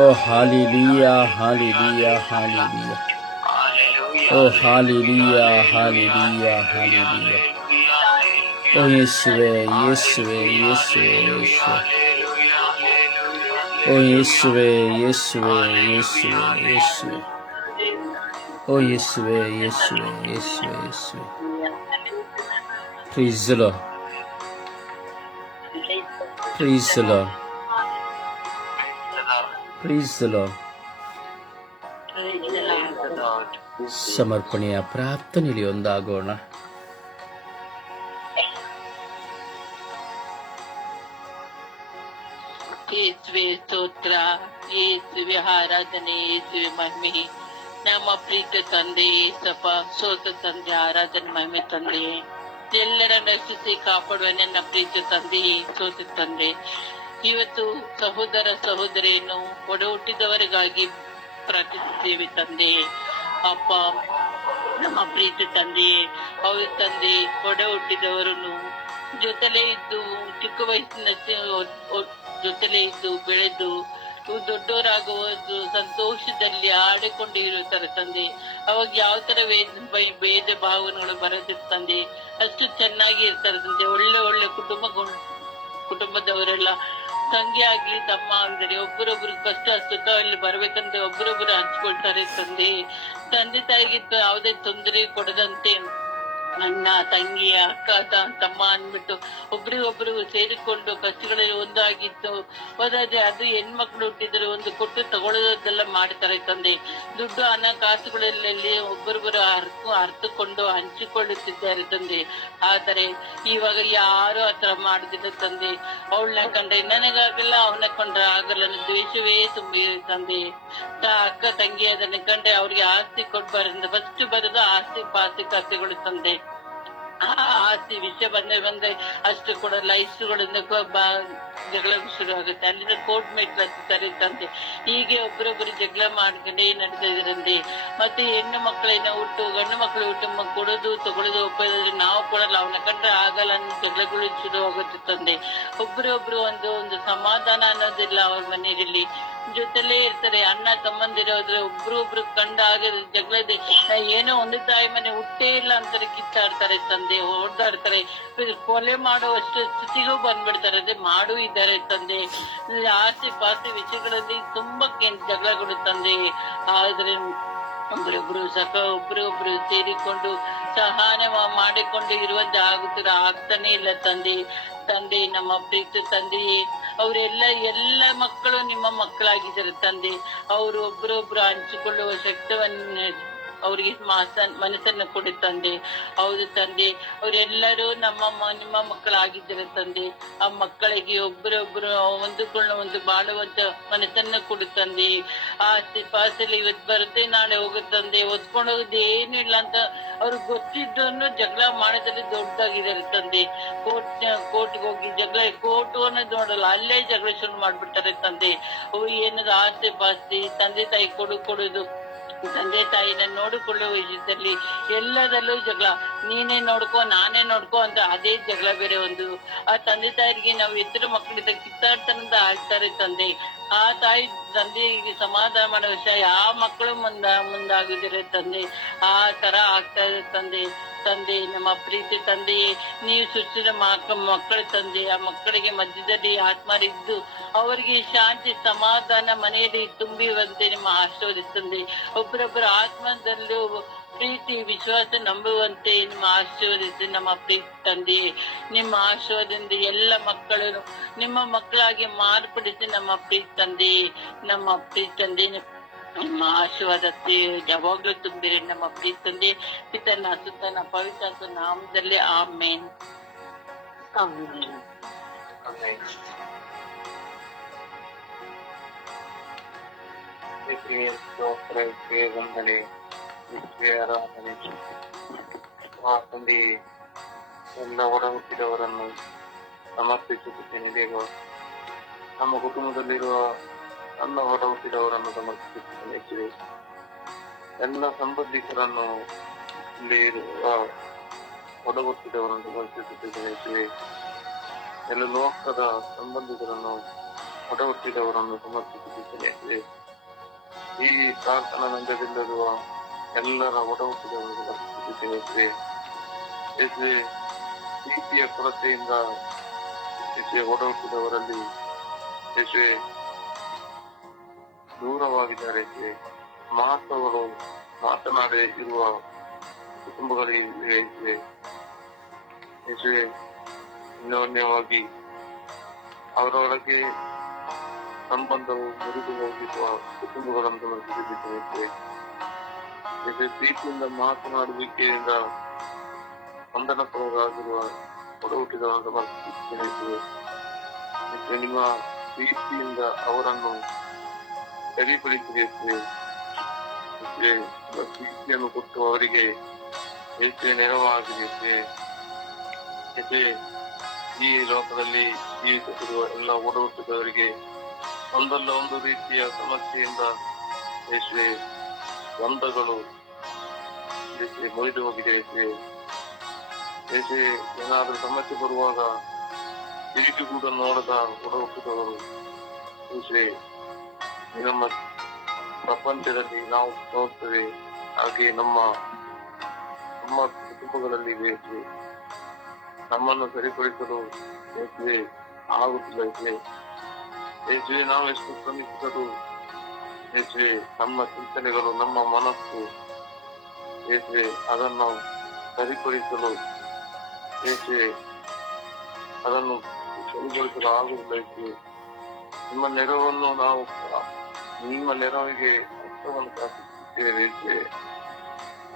ಓ ಹಾಲೆಲೂಯಾ ಹಾಲೆಲೂಯಾ ಹಾಲೆಲೂಯಾ. ಓ ಹಾಲೆಲೂಯಾ ಹಾಲೆಲೂಯಾ ಹಾಲೆಲೂಯಾ. ಓ ಯೇಸುವೇ ಯೇಸುವೇ ಯೇಸುವೇ ಯೇಸುವೇ. ಓ ಯೇಸುವೇ ಯೇಸುವೇ ಯೇಸುವೇ ಯೇಸುವೇ. ಓ ಯೇಸುವೇ ಯೇಸುವೇ ಯೇಸುವೇ ಯೇಸುವೇ. Praise the Lord. Praise the Lord. Praise the Lord. ಸಮರ್ಪಣೆಯ ಪ್ರಾರ್ಥನೆಯಲ್ಲಿ ಒಂದಾಗೋಣ. ಯೇಸುವೆ ಸ್ತೋತ್ರ, ಯೇಸುವೆ ಆರಾಧನೆ, ಯೇಸುವೆ ಮಹಿಮೆ. ನಮ್ಮ ಪ್ರೀತ ತಂದೆ ಏಸಪ್ಪ, ಸೋತ ತಂದೆ ಆರಾಧನೆ ಮಹಿಮೆ ತಂದೆಯೇ, ಎಲ್ಲರನ್ನು ರಕ್ಷಿಸಿ ಕಾಪಾಡುವ ನನ್ನ ಪ್ರೀತ ತಂದೆಯೇ, ಸೋತ ತಂದೆ, ಇವತ್ತು ಸಹೋದರ ಸಹೋದರಿಯನ್ನು ಒಡ ಹುಟ್ಟಿದವರಿಗಾಗಿ ಪ್ರಾರ್ಥಿಸುತ್ತೇವೆ ತಂದೆಯೇ. ಅಪ್ಪ, ನಮ್ಮ ಪ್ರೀತಿ ತಂದೆಯೇ, ಅವ್ರ ತಂದೆ ಒಡ ಹುಟ್ಟಿದವರನ್ನು ಜೊತೆಲೇ ಇದ್ದು, ಚಿಕ್ಕ ವಯಸ್ಸಿನ ಜೊತೆಲೇ ಇದ್ದು ಬೆಳೆದು ದೊಡ್ಡವರಾಗುವುದು ಸಂತೋಷದಲ್ಲಿ ಆಡಿಕೊಂಡು ಇರುತ್ತಾರೆ ತಂದೆ. ಅವಾಗ ಯಾವ ತರ ಭೇದ ಭಾವನೆಗಳು ಬರೋದಿಲ್ಲ ತಂದೆ. ಅಷ್ಟು ಚೆನ್ನಾಗಿ ಇರ್ತಾರೆ ತಂದೆ. ಒಳ್ಳೆ ಒಳ್ಳೆ ಕುಟುಂಬದವರೆಲ್ಲ ತಂಗಿ ಆಗ್ಲಿ ತಮ್ಮ ಆಗಿದ್ರೆ ಒಬ್ಬರೊಬ್ರು ಕಷ್ಟ ಸುಖ ಇಲ್ಲಿ ಬರ್ಬೇಕಂದ್ರೆ ಒಬ್ಬರೊಬ್ರು ಹಂಚ್ಕೊಳ್ತಾರೆ ತಂದೆ. ತಂದೆ ತಾಯಿಗೆ ಯಾವುದೇ ತೊಂದರೆ ಕೊಡದಂತೆ ಅಣ್ಣ ತಂಗಿ ಅಕ್ಕ ತಮ್ಮ ಅಂದ್ಬಿಟ್ಟು ಒಬ್ರಿಗೊಬ್ರು ಸೇರಿಕೊಂಡು ಕಷ್ಟಗಳಲ್ಲಿ ಒಂದಾಗಿದ್ದು ಹೋದಾದ್ರೆ ಅದು ಹೆಣ್ಮಕ್ಳು ಹುಟ್ಟಿದ್ರೆ ಒಂದು ಕೊಟ್ಟು ತಗೊಳ್ಳೋದೆಲ್ಲ ಮಾಡ್ತಾರೆ ತಂದೆ. ದುಡ್ಡು ಹಣ ಕಾಸುಗಳಲ್ಲಿ ಒಬ್ಬರೊಬ್ಬರು ಅರ್ಥಕೊಂಡು ಹಂಚಿಕೊಳ್ಳುತ್ತಿದ್ದಾರೆ ತಂದೆ. ಆದರೆ ಇವಾಗ ಯಾರು ಆತರ ಮಾಡುದಿಲ್ಲ ತಂದೆ. ಅವಳನ್ನ ಕಂಡ್ರೆ ನನಗಾಗಲ್ಲ, ಅವನ ಕಂಡ್ರೆ ಆಗಲ್ಲ ದ್ವೇಷವೇ ತುಂಬಿ ತಂದೆ. ಅಕ್ಕ ತಂಗಿ ಅದನ್ನ ಕಂಡ್ರೆ ಅವ್ರಿಗೆ ಆಸ್ತಿ ಕೊಡ್ಬಾರ್ದು. ಫಸ್ಟ್ ಬರೋದು ಆಸ್ತಿ ಪಾಸ್ತಿ ಕಥೆಗಳು ತಂದೆ. ಆಸ್ತಿ ವಿಷಯ ಬಂದ್ರೆ ಅಷ್ಟು ಕೊಡಲ್ಲ, ಇಷ್ಟುಗಳಿಂದ ಜಗಳ ಶುರು ಆಗುತ್ತೆ. ಅಲ್ಲಿಂದ ಕೋರ್ಟ್ ಮೆಟ್ಲು ಹತ್ತಾರೆ ತಂದೆ. ಹೀಗೆ ಒಬ್ಬರೊಬ್ಬರು ಜಗಳ ಮಾಡ್ಕೊಂಡೇ ನಡೆದಿದ್ರಂತೆ. ಮತ್ತೆ ಹೆಣ್ಣು ಮಕ್ಕಳನ್ನ ಹುಟ್ಟು ಗಂಡು ಮಕ್ಕಳು ಹುಟ್ಟು ಕೊಡೋದು ತಗೊಳ್ಳೋದು ಒಪ್ಪೋದ್ರೆ ನಾವು ಕೊಡಲ್ಲ, ಅವನ ಕಂಡ್ರೆ ಆಗಲ್ಲ ಅನ್ನೋ ಜಗಳಗಳು ಶುರು ಆಗುತ್ತೆ ತಂದೆ. ಒಬ್ಬರೊಬ್ರು ಒಂದು ಸಮಾಧಾನ ಅನ್ನೋದಿಲ್ಲ ಅವ್ರ ಮನೆಯಲ್ಲಿ. ಜೊತೆಲೇ ಇರ್ತಾರೆ. ಅಣ್ಣ ತಮ್ಮಂದಿರೋದ್ರೆ ಒಬ್ರು ಕಂಡಾಗ ಜಗಳದ ಏನೋ ಒಂದು ತಾಯಿ ಮನೆ ಹುಟ್ಟೇ ಇಲ್ಲ ಅಂತಾರೆ, ಕಿತ್ತಾಡ್ತಾರೆ ತಂದೆ, ಹೊಡೆದಾಡ್ತಾರೆ, ಕೊಲೆ ಮಾಡುವಷ್ಟು ಸ್ಥಿತಿಗೂ ಬಂದ್ಬಿಡ್ತಾರೆ. ಅದೇ ಮಾಡೂ ಇದ್ದಾರೆ ತಂದೆ. ಆಸ್ತಿ ಪಾಸ್ತಿ ವಿಷಯಗಳಲ್ಲಿ ತುಂಬಾ ಜಗಳಗಳು ತಂದೆ. ಆದ್ರೆ ಒಬ್ರೊಬ್ರು ಸೇರಿಕೊಂಡು ಸಹನೆ ಮಾಡಿಕೊಂಡು ಇರುವಂತೆ ಆಗ್ತಾನೆ ಇಲ್ಲ ತಂದೆ. ತಂದೆ ನಮ್ಮ ಪ್ರೀತಿ ತಂದೆಯೇ, ಎಲ್ಲ ಮಕ್ಕಳು ನಿಮ್ಮ ಮಕ್ಕಳಾಗಿದ್ದಾರೆ ತಂದೆ. ಅವರು ಒಬ್ರೊಬ್ರು ಹಂಚಿಕೊಳ್ಳುವ ಶಕ್ತಿಯನ್ನು ಅವ್ರಿಗೆ ಮನಸ್ಸನ್ನು ಕೊಡು ತಂದೆ. ಹೌದು ತಂದೆ, ಅವರೆಲ್ಲರೂ ನಿಮ್ಮ ಮಕ್ಕಳಾಗಿದ್ದಾರೆ ತಂದೆ. ಆ ಮಕ್ಕಳಿಗೆ ಒಬ್ಬರೊಬ್ರು ಒಂದು ಬಾಳುವಂತ ಮನಸ್ಸನ್ನು ಕೊಡು ತಂದೆ. ಆಸ್ತಿ ಪಾಸಲ್ಲಿ ಇವತ್ತು ಬರುತ್ತೆ ನಾಳೆ ಹೋಗುತ್ತೆ ತಂದೆ. ಒದ್ಕೊಂಡು ಹೋಗೋದು ಏನು ಇಲ್ಲ ಅಂತ ಅವ್ರಿಗೆ ಗೊತ್ತಿದ್ದನ್ನು ಜಗಳ ಮಾಡೋದ್ರಲ್ಲಿ ದೊಡ್ಡದಾಗಿದ್ದಾರೆ ತಂದೆ. ಕೋರ್ಟ್ಗೆ ಹೋಗಿ ಜಗಳ, ಕೋರ್ಟ್ ಅನ್ನೋದು ನೋಡಲ್ಲ, ಅಲ್ಲೇ ಜಗಳ ಶುರು ಮಾಡ್ಬಿಡ್ತಾರೆ ತಂದೆ. ಅವು ಏನದು ಆಸ್ತಿ ಪಾಸ್ತಿ ತಂದೆ ತಾಯಿ ಕೊಡುದು, ತಂದೆ ತಾಯಿನ ನೋಡಿಕೊಳ್ಳುವ ವಿಷಯದಲ್ಲಿ ಎಲ್ಲದಲ್ಲೂ ಜಗಳ. ನೀನೇ ನೋಡ್ಕೋ ನಾನೇ ನೋಡ್ಕೋ ಅಂತ ಅದೇ ಜಗಳ ಬೇರೆ ಒಂದು. ಆ ತಂದೆ ತಾಯಿಗೆ ನಾವು ಎತ್ತರ ಮಕ್ಕಳಿಂದ ಕಿತ್ತಾಡ್ತಾರಂತ ಆಗ್ತಾರೆ ತಂದೆ. ಆ ತಾಯಿ ತಂದೆಗೆ ಸಮಾಧಾನ ಮಾಡೋ ವಿಷಯ ಯಾವ ಮಕ್ಕಳು ಮುಂದಾಗಿದ್ದಾರೆ ತಂದೆ. ಆ ತರ ಆಗ್ತಾ ಇದೆ ತಂದೆ. ನಮ್ಮ ಪ್ರೀತಿ ತಂದೆಯೇ, ನೀವು ಸೃಷ್ಟಿಸಿದ ಮಕ್ಕಳ ತಂದೆ. ಆ ಮಕ್ಕಳಿಗೆ ಮಧ್ಯದಲ್ಲಿ ಆತ್ಮರಿದ್ದು ಅವರಿಗೆ ಶಾಂತಿ ಸಮಾಧಾನ ಮನೆಯಲ್ಲಿ ತುಂಬಿರುವಂತೆ ನಿಮ್ಮ ಆಶೀರ್ವದಿಸ್ತಂದೆ. ಒಬ್ಬರೊಬ್ಬರ ಆತ್ಮದಲ್ಲೂ ಪ್ರೀತಿ ವಿಶ್ವಾಸ ನಂಬುವಂತೆ ನಿಮ್ಮ ಆಶೀರ್ವದಿಸಿ ನಮ್ಮ ಪ್ರೀತಿ ತಂದೆಯೇ. ನಿಮ್ಮ ಆಶೀರ್ವಾದದಿಂದ ಎಲ್ಲ ಮಕ್ಕಳನ್ನು ನಿಮ್ಮ ಮಕ್ಕಳಾಗಿ ಮಾರ್ಪಡಿಸಿ ನಮ್ಮ ಪ್ರೀತಿ ತಂದೆಯೇ. ನಮ್ಮ ಪ್ರೀತಿ ತಂದೆ ನಿಮ್ಮ ಆಶೀರ್ವಾದಕ್ಕೆ ಯಾವಾಗ್ಲೂ ತುಂಬಿರಿ ನಮ್ಮ ಪ್ರೀತಿ ತಂದೆ. ಪಿತನ ಸುತನ ಪವಿತ್ರ ನಾಮದಲ್ಲಿ ಆಮೇನ್. ವಂದನೆ, ಆರಾಧನೆ ತಂದೆ. ಎಲ್ಲ ಹೊರ ಹುಟ್ಟಿದವರನ್ನು ಸಮರ್ಪಿಸುತ್ತೇನೆ ದೇವ. ನಮ್ಮ ಕುಟುಂಬದಲ್ಲಿರುವ ನನ್ನ ಹೊರ ಹುಟ್ಟಿದವರನ್ನು ಸಮರ್ಪಿಸುತ್ತೇನೆ. ಎಲ್ಲ ಸಂಬಂಧಿಕರನ್ನು ಇಲ್ಲಿ ಇರುವ ಹೊರ ಹುಟ್ಟಿದವರನ್ನು ಸಮರ್ಪಿಸುತ್ತೇನೆ. ಎಲ್ಲ ಲೋಕದ ಸಂಬಂಧಿಕರನ್ನು ಹೊರ ಹುಟ್ಟಿದವರನ್ನು ಸಮರ್ಪಿಸುತ್ತೇನೆ. ಈ ಪ್ರಾರ್ಥನಾ ನಂತರದಲ್ಲಿರುವ ಎಲ್ಲರ ಹೊರ ಹುಟ್ಟಿದವರನ್ನು ಸಮರ್ಪಿಸುತ್ತೇನೆ. ಪ್ರೀತಿಯ ಕೊರತೆಯಿಂದ ಹೊರ ಹುಟ್ಟಿದವರಲ್ಲಿ ದೂರವಾಗಿದ್ದಾರೆ. ಮಾತುಗಳು ಮಾತನಾಡೇ ಇರುವ ಕುಟುಂಬಗಳಿಗೆ ಅನ್ಯೋನ್ಯವಾಗಿ ಅವರೊಳಗೆ ಸಂಬಂಧವು ಮುರಿದು ಹೋಗಿರುವ ಕುಟುಂಬಗಳನ್ನು ಸಮರ್ಪಿಸುತ್ತೇವೆ. ಪ್ರೀತಿಯಿಂದ ಮಾತನಾಡುವಿಕೆಯಿಂದ ಬಂಧನಕ್ಕೊಳಗಾಗಿರುವ ಹೊರ ಹುಟ್ಟಿದವರನ್ನು ಸಮರ್ಪಿಸುತ್ತೇವೆ. ನಿಮ್ಮ ಪ್ರೀತಿಯಿಂದ ಅವರನ್ನು ಸರಿಪಡಿಸಬೇಕು. ಪ್ರೀತಿಯನ್ನು ಕೊಟ್ಟು ಅವರಿಗೆ ಹೆಚ್ಚು ನೆರವಾಗಿದೆ. ಈ ಲೋಕದಲ್ಲಿ ಜೀವಿಸುತ್ತಿರುವ ಎಲ್ಲ ಹೊರ ಹುಟ್ಟಿದವರಿಗೆ ಒಂದಲ್ಲ ಒಂದು ರೀತಿಯ ಸಮಸ್ಯೆಯಿಂದ ಬಂಧಗಳು ಮುರಿದು ಹೋಗಿದೆ. ಏನಾದರೂ ಸಮಸ್ಯೆ ಬರುವಾಗ ತಿರುಗಿ ಕೂಡ ನೋಡದ ಹೊರ ಹುಟ್ಟಿದವರು ನಮ್ಮ ಪ್ರಪಂಚದಲ್ಲಿ ನಾವು ನೋಡ್ತೇವೆ, ಹಾಗೆ ನಮ್ಮ ನಮ್ಮ ಕುಟುಂಬಗಳಲ್ಲಿ ಯೇಸುವೆ ನಮ್ಮನ್ನು ಸರಿಪಡಿಸಲು ಯೇಸುವೆ ಆಗುತ್ತಿಲ್ಲ. ಯೇಸುವೆ ನಾವು ಎಷ್ಟು ಶ್ರಮಿಸಿದರೂ ಯೇಸುವೆ ನಮ್ಮ ಚಿಂತನೆಗಳು, ನಮ್ಮ ಮನಸ್ಸು ಯೇಸುವೆ ಅದನ್ನು ಸರಿಪಡಿಸಲು ಯೇಸುವೆ ಅದನ್ನು ಸರಿಪಡಿಸಲು ಆಗುವುದಿಲ್ಲ. ಯೇಸುವೆ ನಿಮ್ಮ ನೆರವನ್ನು ನಾವು ನಿಮ್ಮ ನೆರವಿಗೆ ಹಸ್ತವನ್ನು ಚಾಚುತ್ತಿದ್ದೇವೆ.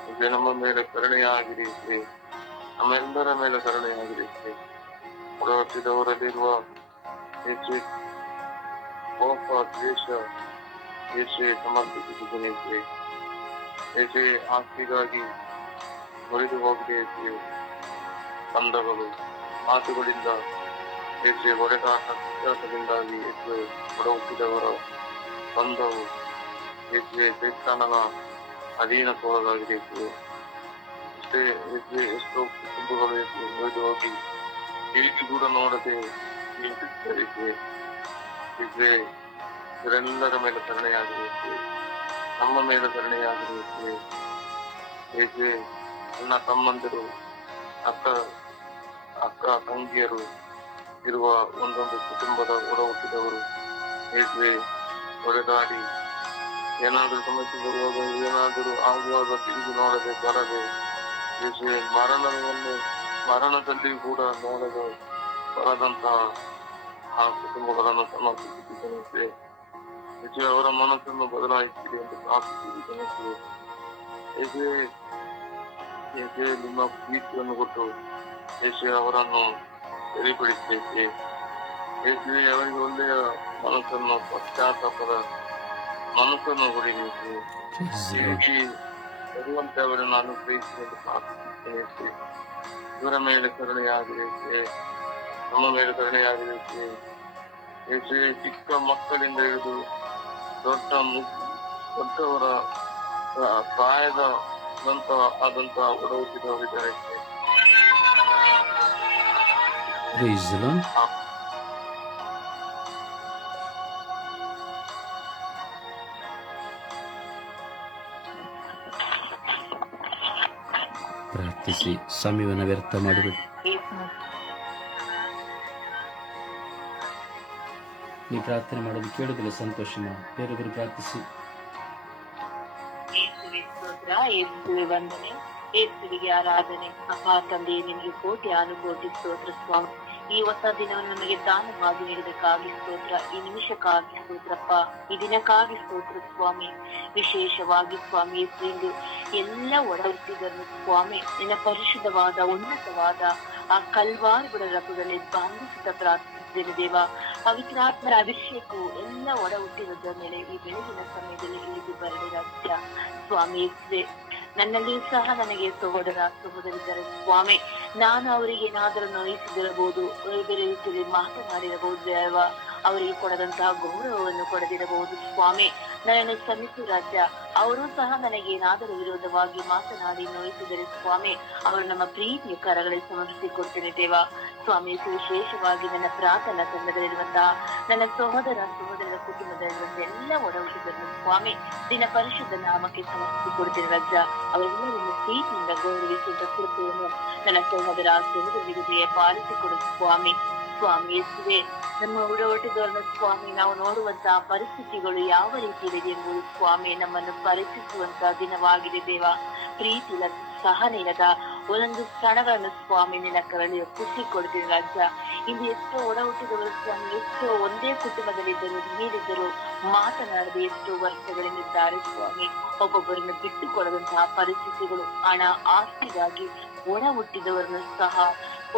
ಯೇಸುವೆ ನಮ್ಮ ಮೇಲೆ ಕರುಣೆಯಾಗಿರಿ. ನಮ್ಮೆಲ್ಲರ ಮೇಲೆ ಕರುಣೆಯಾಗಿರಿ. ಹೊರಟಿದವರಲ್ಲಿರುವ ಯೇಸುವೆ ಕೋಪ, ದ್ವೇಷ ಯೇಸುವೆ ಸಮರ್ಪಿಸುತ್ತಿದ್ದೇನೆ. ಯೇಸುವೆ ಆಸ್ತಿಗಾಗಿ ಮುರಿದು ಹೋಗಿದೆ. ಯೇಸುವೆ ಬಂಧಗಳು, ಮಾತುಗಳಿಂದ ಯೇಸುವೆ ಹೊಡೆದಾಟ, ವ್ಯತ್ಯಾಸದಿಂದಾಗಿ ಯೇಸುವೆ ಹೊರ ಹುಟ್ಟಿದವರ ಬಂಧವು ಯೇಸುವೆ ಸೈತಾನನ ಅಧೀನಕ್ಕೊಳಗಾಗಿದೆ. ಯೇಸುವೆ ಎಷ್ಟೋ ಕುಟುಂಬಗಳು ಯೇಸುವೆ ಮುರಿದು ಹೋಗಿ ತಿರುಗಿ ಕೂಡ ನೋಡದೆ ಯೇಸುವೆ ಇವರೆಲ್ಲರ ಮೇಲೆ ಕರುಣೆಯಾಗಿದೆ. ನಮ್ಮ ಮೇಲೆ ಕರುಣೆಯಾಗಿದೆ. ಯೇಸುವೆ ನನ್ನ ತಮ್ಮಂದಿರು, ಅಕ್ಕ ತಂಗಿಯರು ಇರುವ ಒಂದೊಂದು ಕುಟುಂಬದ ಒಡ ಹುಟ್ಟಿದವರು ಯೇಸುವೆ ಹೊಡೆದಾಡಿ ಏನಾದರೂ ಸಮಸ್ಯೆ ಬರುವಾಗ, ಏನಾದರೂ ಆಗುವಾಗ ತಿರುಗಿ ನೋಡದೆ ಬರದೆ ಯೇಸುವೆ ಮರಣದಲ್ಲಿ ಕೂಡ ನೋಡದೆ ಬರದಂತಹ ಆ ಕುಟುಂಬಗಳನ್ನು ಸಮರ್ಪಿಸುತ್ತಿದ್ದೇನೆ. ಯೇಸುವೆ ಅವರ ಮನಸ್ಸನ್ನು ಬದಲಾಯಿಸಿದೆ ಎಂದು ಪ್ರಾರ್ಥಿಸುತ್ತಿದ್ದೇನೆ. ಯೇಸುವೆ ನಿಮ್ಮ ಪ್ರೀತಿಯನ್ನು ಕೊಟ್ಟು ಯೇಸುವೆ ಅವರನ್ನು ಸರಿಪಡಿಸಬೇಕು. ಯೇಸುವೆ ಅವರಿಗೆ ಒಳ್ಳೆಯ ಮನಸ್ಸನ್ನು, ಪಶ್ಚಾತ್ತಾಪದ ಮನಸ್ಸನ್ನು ಹೊಡಿಬೇಕು. ಬರುವಂತೆ ಅವರನ್ನು ಅನುಗ್ರಹಿಸಿ ಎಂದು ಪ್ರಾರ್ಥಿಸುತ್ತೇನೆ. ಇವರ ಮೇಲೆ ಕರುಣೆಯಾಗಿದೆ. ನಮ್ಮ ಮೇಲೆ ಕರುಣೆಯಾಗಿದೆ. ಯೇಸುವೆ ಚಿಕ್ಕ ಮಕ್ಕಳಿಂದ ಹಿಡಿದು ದೊಡ್ಡವರ ಪ್ರಾಯದ ಆದಂತಹ ಒಡ ಹುಟ್ಟಿದವರಿದ್ದಾರೆ. ಪ್ರಾರ್ಥಿಸಿ, ಸಮಯವನ್ನು ವ್ಯರ್ಥ ಮಾಡಿಬಿಡಿ. ನೀವು ಪ್ರಾರ್ಥನೆ ಮಾಡೋದು ಕೇಳೋದಿಲ್ಲ, ಸಂತೋಷ ಮಾಡಿ ಬೇರೊಬ್ಬರು ಪ್ರಾರ್ಥಿಸಿ. ಯೇಸುವೆ ಸ್ತೋತ್ರ, ಯೇಸುವೆ ವಂದನೆ, ಯೇಸುವಿಗೆ ಆರಾಧನೆ. ಅಪ್ಪ ತಂದೆ, ನಿಮಗೆ ಕೋಟಿ ಅನುಕೋಟಿ ಸ್ತೋತ್ರ ಸ್ವಾಮಿ. ಈ ಹೊಸ ದಿನವನ್ನು ನಮಗೆ ದಾನವಾಗಿ ನೀಡಿದಕ್ಕಾಗಿ ಸ್ತೋತ್ರ. ಈ ನಿಮಿಷಕ್ಕಾಗಿ ಸ್ತೋತ್ರಪ್ಪ, ಈ ದಿನಕ್ಕಾಗಿ ಸ್ತೋತ್ರ ಸ್ವಾಮಿ. ವಿಶೇಷವಾಗಿ ಸ್ವಾಮಿ ಯೇಸುವಿಂದು ಎಲ್ಲ ಒಡಹುಟ್ಟಿದರನ್ನು ಸ್ವಾಮಿ ನಿನ್ನ ಪರಿಶುದ್ಧವಾದ ಉನ್ನತವಾದ ಆ ಕಲ್ವಾರಿಗಳ ರಥದಲ್ಲಿ ಬಂಧಿಸುತ್ತ ಪ್ರಾರ್ಥಿಸಿದ್ದೇನೆ ದೇವ. ಪವಿತ್ರಾತ್ಮರ ಅಭಿಷೇಕವು ಎಲ್ಲ ಒಡ ಹುಟ್ಟಿದ ಮೇಲೆ ಈ ಬೆಳಗಿನ ಸಮಯದಲ್ಲಿ ಇಳಿದು ಬರಲಿ ರಾಜ್ಯ ಸ್ವಾಮಿ. ನನ್ನಲ್ಲಿಯೂ ಸಹ ನನಗೆ ಸಹೋದರಿದ್ದಾರೆ ಸ್ವಾಮಿ. ನಾನು ಅವರಿಗೆ ಏನಾದರೂ ನೋಯಿಸಿದಿರಬಹುದು, ಬೇರೆ ರೀತಿಯಲ್ಲಿ ಮಾತನಾಡಿರಬಹುದು ದೇವ. ಅವರಿಗೆ ಕೊಡದಂತಹ ಗೌರವವನ್ನು ಕೊಡದಿರಬಹುದು ಸ್ವಾಮಿ. ನನ್ನನ್ನು ಶ್ರಮಿಸು ರಾಜ್ಯ. ಅವರು ಸಹ ನನಗೆ ಏನಾದರೂ ವಿರೋಧವಾಗಿ ಮಾತನಾಡಿ ನೋಯಿಸಿದರೆ ಸ್ವಾಮಿ, ಅವರು ನಮ್ಮ ಪ್ರೀತಿಯ ಕರಗಳಲ್ಲಿ ಸಮರ್ಪಿಸಿಕೊಡ್ತೇನೆ ದೇವ. ಸ್ವಾಮಿ, ವಿಶೇಷವಾಗಿ ನನ್ನ ಪ್ರಾರ್ಥನಾ ತಂಡದಲ್ಲಿರುವಂತಹ ನನ್ನ ಸಹೋದರರ ಕುಟುಂಬದಲ್ಲಿರುವಂತಹ ಎಲ್ಲ ಒಡಹುಟ್ಟಿದರನ್ನು ಸ್ವಾಮಿ ದಿನ ಪರಿಶುದ್ಧ ನಾಮಕ್ಕೆ ಸಮರ್ಪಿಸಿಕೊಡ್ತೇನೆ ರಾಜ್ಯ. ಅವರೆಲ್ಲರನ್ನು ಪ್ರೀತಿಯಿಂದ ಗೌರವಿಸುವ ಕೃಪೆಯನ್ನು ನನ್ನ ಸಹೋದರರಿಗೆ ಪಾಲಿಸಿಕೊಡು ಸ್ವಾಮಿ. ಸ್ವಾಮಿ ಯೇಸುವೆ, ನಮ್ಮ ಒಡಹುಟ್ಟಿದವರನ್ನು ಸ್ವಾಮಿ ನಾವು ನೋಡುವಂತಹ ಪರಿಸ್ಥಿತಿಗಳು ಯಾವ ರೀತಿಯಿದೆ ಎಂಬುದು ಸ್ವಾಮಿ ನಮ್ಮನ್ನು ಪರೀಕ್ಷಿಸುವಂತಹ ದಿನವಾಗಿದೆ ದೇವ. ಪ್ರೀತಿ ಇಲ್ಲದ, ಸಹನೆ ಇಲ್ಲದ ಒಂದೊಂದು ಕ್ಷಣಗಳನ್ನು ಸ್ವಾಮಿ ನಿನ್ನ ಕರಳಿ ಒಪ್ಪಿಸಿಕೊಡ್ತೀನಿ ರಾಜ್ಯ. ಇಂದು ಎಷ್ಟೋ ಒಡ ಹುಟ್ಟಿದವರು ಸ್ವಾಮಿ, ಎಷ್ಟೋ ಒಂದೇ ಕುಟುಂಬದಲ್ಲಿದ್ದರು, ನೀಡಿದ್ದರು, ಮಾತನಾಡದೆ ಎಷ್ಟೋ ವರ್ಷಗಳಿಂದಿದ್ದಾರೆ ಸ್ವಾಮಿ. ಒಬ್ಬೊಬ್ಬರನ್ನು ಬಿಟ್ಟುಕೊಡದಂತಹ ಪರಿಸ್ಥಿತಿಗಳು, ಹಣ ಆಸ್ತಿಗಾಗಿ ಒಡ ಹುಟ್ಟಿದವರನ್ನು ಸಹ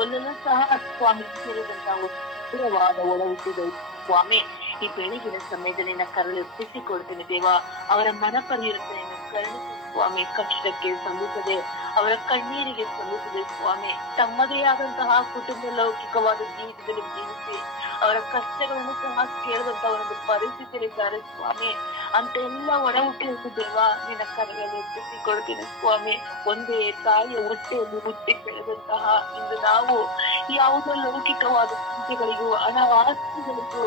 ಒಂದನ್ನು ಸಹ ಸ್ವಾಮಿ ಸೇರಿದಂತಹ ಉತ್ತರವಾದ ಒಡ ಹುಟ್ಟಿದವರು ಸ್ವಾಮಿ ಈ ಬೆಳಗಿನ ಸಮಯದಲ್ಲಿ ನನ್ನ ಕರಳಿ ಒಪ್ಪಿಸಿಕೊಡ್ತೀನಿ ದೇವ. ಅವರ ಮನ ಪರಿವರ್ತನೆಯನ್ನು ಕರುಣಿಸಿ ಸ್ವಾಮಿ. ಕಷ್ಟಕ್ಕೆ ಸಲ್ಲಿಸದೆ, ಅವರ ಕಣ್ಣೀರಿಗೆ ಸಲ್ಲಿಸದೆ ಸ್ವಾಮಿ, ತಮ್ಮದೇ ಆದಂತಹ ಕುಟುಂಬ ಲೌಕಿಕವಾದ ಜೀವಿತದಲ್ಲಿ ಜೀವಿಸಿ ಅವರ ಕಷ್ಟಗಳನ್ನು ಸಹ ಕೇಳುವಂತಹ ಒಂದು ಪರಿಸ್ಥಿತಿಯಲ್ಲಿದ್ದಾರೆ ಸ್ವಾಮಿ. ಅಂತ ಎಲ್ಲ ಒಡ ಹುಟ್ಟಿದ ದೇವ ನಿನ್ನ ಕರಗಳಲ್ಲಿ ಒಪ್ಪಿಸಿಕೊಡ್ತೀನಿ ಸ್ವಾಮಿ. ಒಂದೇ ತಾಯಿಯ ಹೊಟ್ಟೆಯಲ್ಲಿ ಹುಟ್ಟಿ ಬೆಳೆದಂತಹ ಇಂದು ನಾವು ಯಾವುದೋ ಲೌಕಿಕವಾದ ಸಮಸ್ಯೆಗಳಿಗೂ ಹಣ ಆಸ್ತಿಗಳಿಗೂ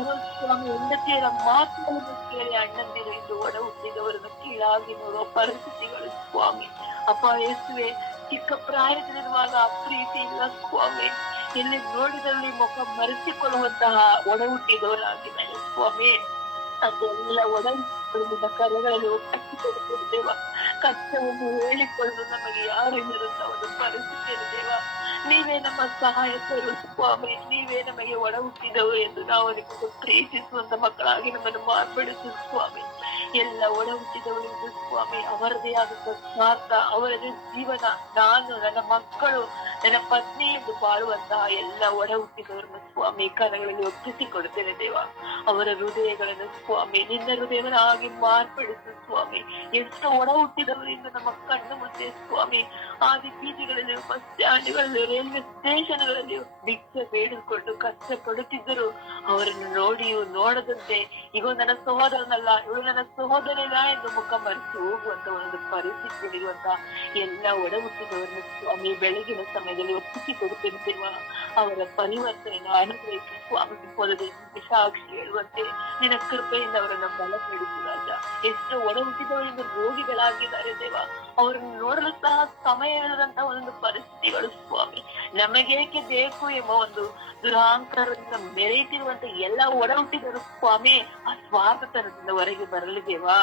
ಇವತ್ತು ಸ್ವಾಮಿ ಹೆಂಡತಿಯರ ಮಾತುಗಳನ್ನು ಕೇಳಿ ಅಣ್ಣಂದಿರು ಇಂದು ಒಡ ಹುಟ್ಟಿದವರನ್ನು ಕೀಳಾಗಿ ನೋಡುವ ಪರಿಸ್ಥಿತಿಗಳು ಸ್ವಾಮಿ. ಅಪ್ಪ ಯೇಸುವೆ, ಚಿಕ್ಕ ಪ್ರಾಯದಲ್ಲಿರುವಾಗ ಆ ಪ್ರೀತಿ ಇಲ್ಲ ಸ್ವಾಮಿ. ಎಲ್ಲಿ ನೋಡಿದಲ್ಲಿ ಮುಖ ಮರೆಸಿಕೊಳ್ಳುವಂತಹ ಒಡ ಹುಟ್ಟಿದವರಾಗಿದ್ದಾರೆ ಸ್ವಾಮಿ. ಅದೆಲ್ಲ ಒಡ ಹುಟ್ಟಿದ ಕರೆಗಳಲ್ಲಿ ಒಪ್ಪಿಸಿಕೊಡುತ್ತೇವ. ಕಷ್ಟವನ್ನು ಹೇಳಿಕೊಳ್ಳಲು ನಮಗೆ ಯಾರು ಇರುತ್ತ ಒಂದು ಪರಿಸ್ಥಿತಿಯಲ್ಲಿ ದೇವ, ನೀವೇ ನಮ್ಮ ಸಹಾಯಕರು ಸ್ವಾಮಿ. ನೀವೇ ನಮಗೆ ಒಡ ಹುಟ್ಟಿದವರು ಎಂದು ನಾವು ನಿಮಗೆ ಪ್ರೀತಿಸುವಂತ ಮಕ್ಕಳಾಗಿ ನಮ್ಮನ್ನು ಮಾರ್ಪಡಿಸು ಸ್ವಾಮಿ. ಎಲ್ಲ ಒಡ ಹುಟ್ಟಿದವರಿದ್ದು ಸ್ವಾಮಿ ಅವರದೇ ಆದಂತ ಸ್ವಾರ್ಥ, ಅವರದೇ ಜೀವನ, ನಾನು, ನನ್ನ ಮಕ್ಕಳು, ನನ್ನ ಪತ್ನಿ ಎಂದು ಬಾಳುವಂತಹ ಎಲ್ಲ ಒಡ ಹುಟ್ಟಿದವರನ್ನು ಸ್ವಾಮಿ ಕರಗಳಲ್ಲಿ ಒಪ್ಪಿಸಿಕೊಡುತ್ತೇನೆ ದೇವ. ಅವರ ಹೃದಯಗಳನ್ನು ಸ್ವಾಮಿ ನಿನ್ನ ಹೃದಯವನ್ನಾಗಿ ಮಾರ್ಪಡಿಸು ಸ್ವಾಮಿ. ಎಷ್ಟು ಒಡ ಹುಟ್ಟಿದವರಿಂದ ನಮ್ಮ ಕಣ್ಣು ಮುಂದೆ ಸ್ವಾಮಿ ಆದಿ ಬೀದಿಗಳಲ್ಲಿ, ಬಸ್ ಸ್ಟ್ಯಾಂಡ್ಗಳಲ್ಲಿ, ರೈಲ್ವೆ ಸ್ಟೇಷನ್ಗಳಲ್ಲಿ ಭಿಕ್ಷೆ ಬೇಡಿಕೊಂಡು ಕಷ್ಟಪಡುತ್ತಿದ್ದರು. ಅವರನ್ನು ನೋಡಿಯೂ ನೋಡದಂತೆ ಇಗೋ ನನ್ನ ಸಹೋದರನಲ್ಲ, ಇವಳು ನನ್ನ ಸಹೋದರನ ಎಂದು ಮುಖ ಮರೆಸಿ ಹೋಗುವಂತ ಒಂದು ಪರಿಸ್ಥಿತಿ ಇರುವಂತ ಎಲ್ಲ ಒಡ ಹುಟ್ಟಿದವರನ್ನು ಸ್ವಾಮಿ ಬೆಳಗಿನ ಸಮಯದಲ್ಲಿ ಒಪ್ಪಿಸಿಕೊಡುತ್ತೇನೆ ದೇವ. ಅವರ ಪರಿವರ್ತನೆಯನ್ನು ಅನುಗ್ರಹಿಸಿ ಸ್ವಾಮಿ ಪೊಲದಲ್ಲಿ ಸಾಕ್ಷಿ ಹೇಳುವಂತೆ ನಿನ್ನ ಕೃಪೆಯಿಂದ ಅವರನ್ನು ಬಲಪಡಿಸು ರಾಜ. ಎಷ್ಟು ಒಡ ಹುಟ್ಟಿದವರಿಂದ ರೋಗಿಗಳಾಗಿದ್ದಾರೆ ದೇವ. ಅವರನ್ನು ನೋಡಲು ಸಹ ಸಮಯ ಇಲ್ಲದಂತಹ ಒಂದು ಪರಿಸ್ಥಿತಿಗಳು ಸ್ವಾಮಿ. ನಮಗೇಕೆ ಬೇಕು ಎಂಬ ಒಂದು ದುರಾಂಕಾರದಿಂದ ಮೆರೆಯುತ್ತಿರುವಂತ ಎಲ್ಲ ಒಡ ಹುಟ್ಟಿದರು ಸ್ವಾಮಿ ಆ ಸ್ವಾರ್ಥತನದಿಂದ ಹೊರಗೆ ಬರಲಿ ದೇವಾ.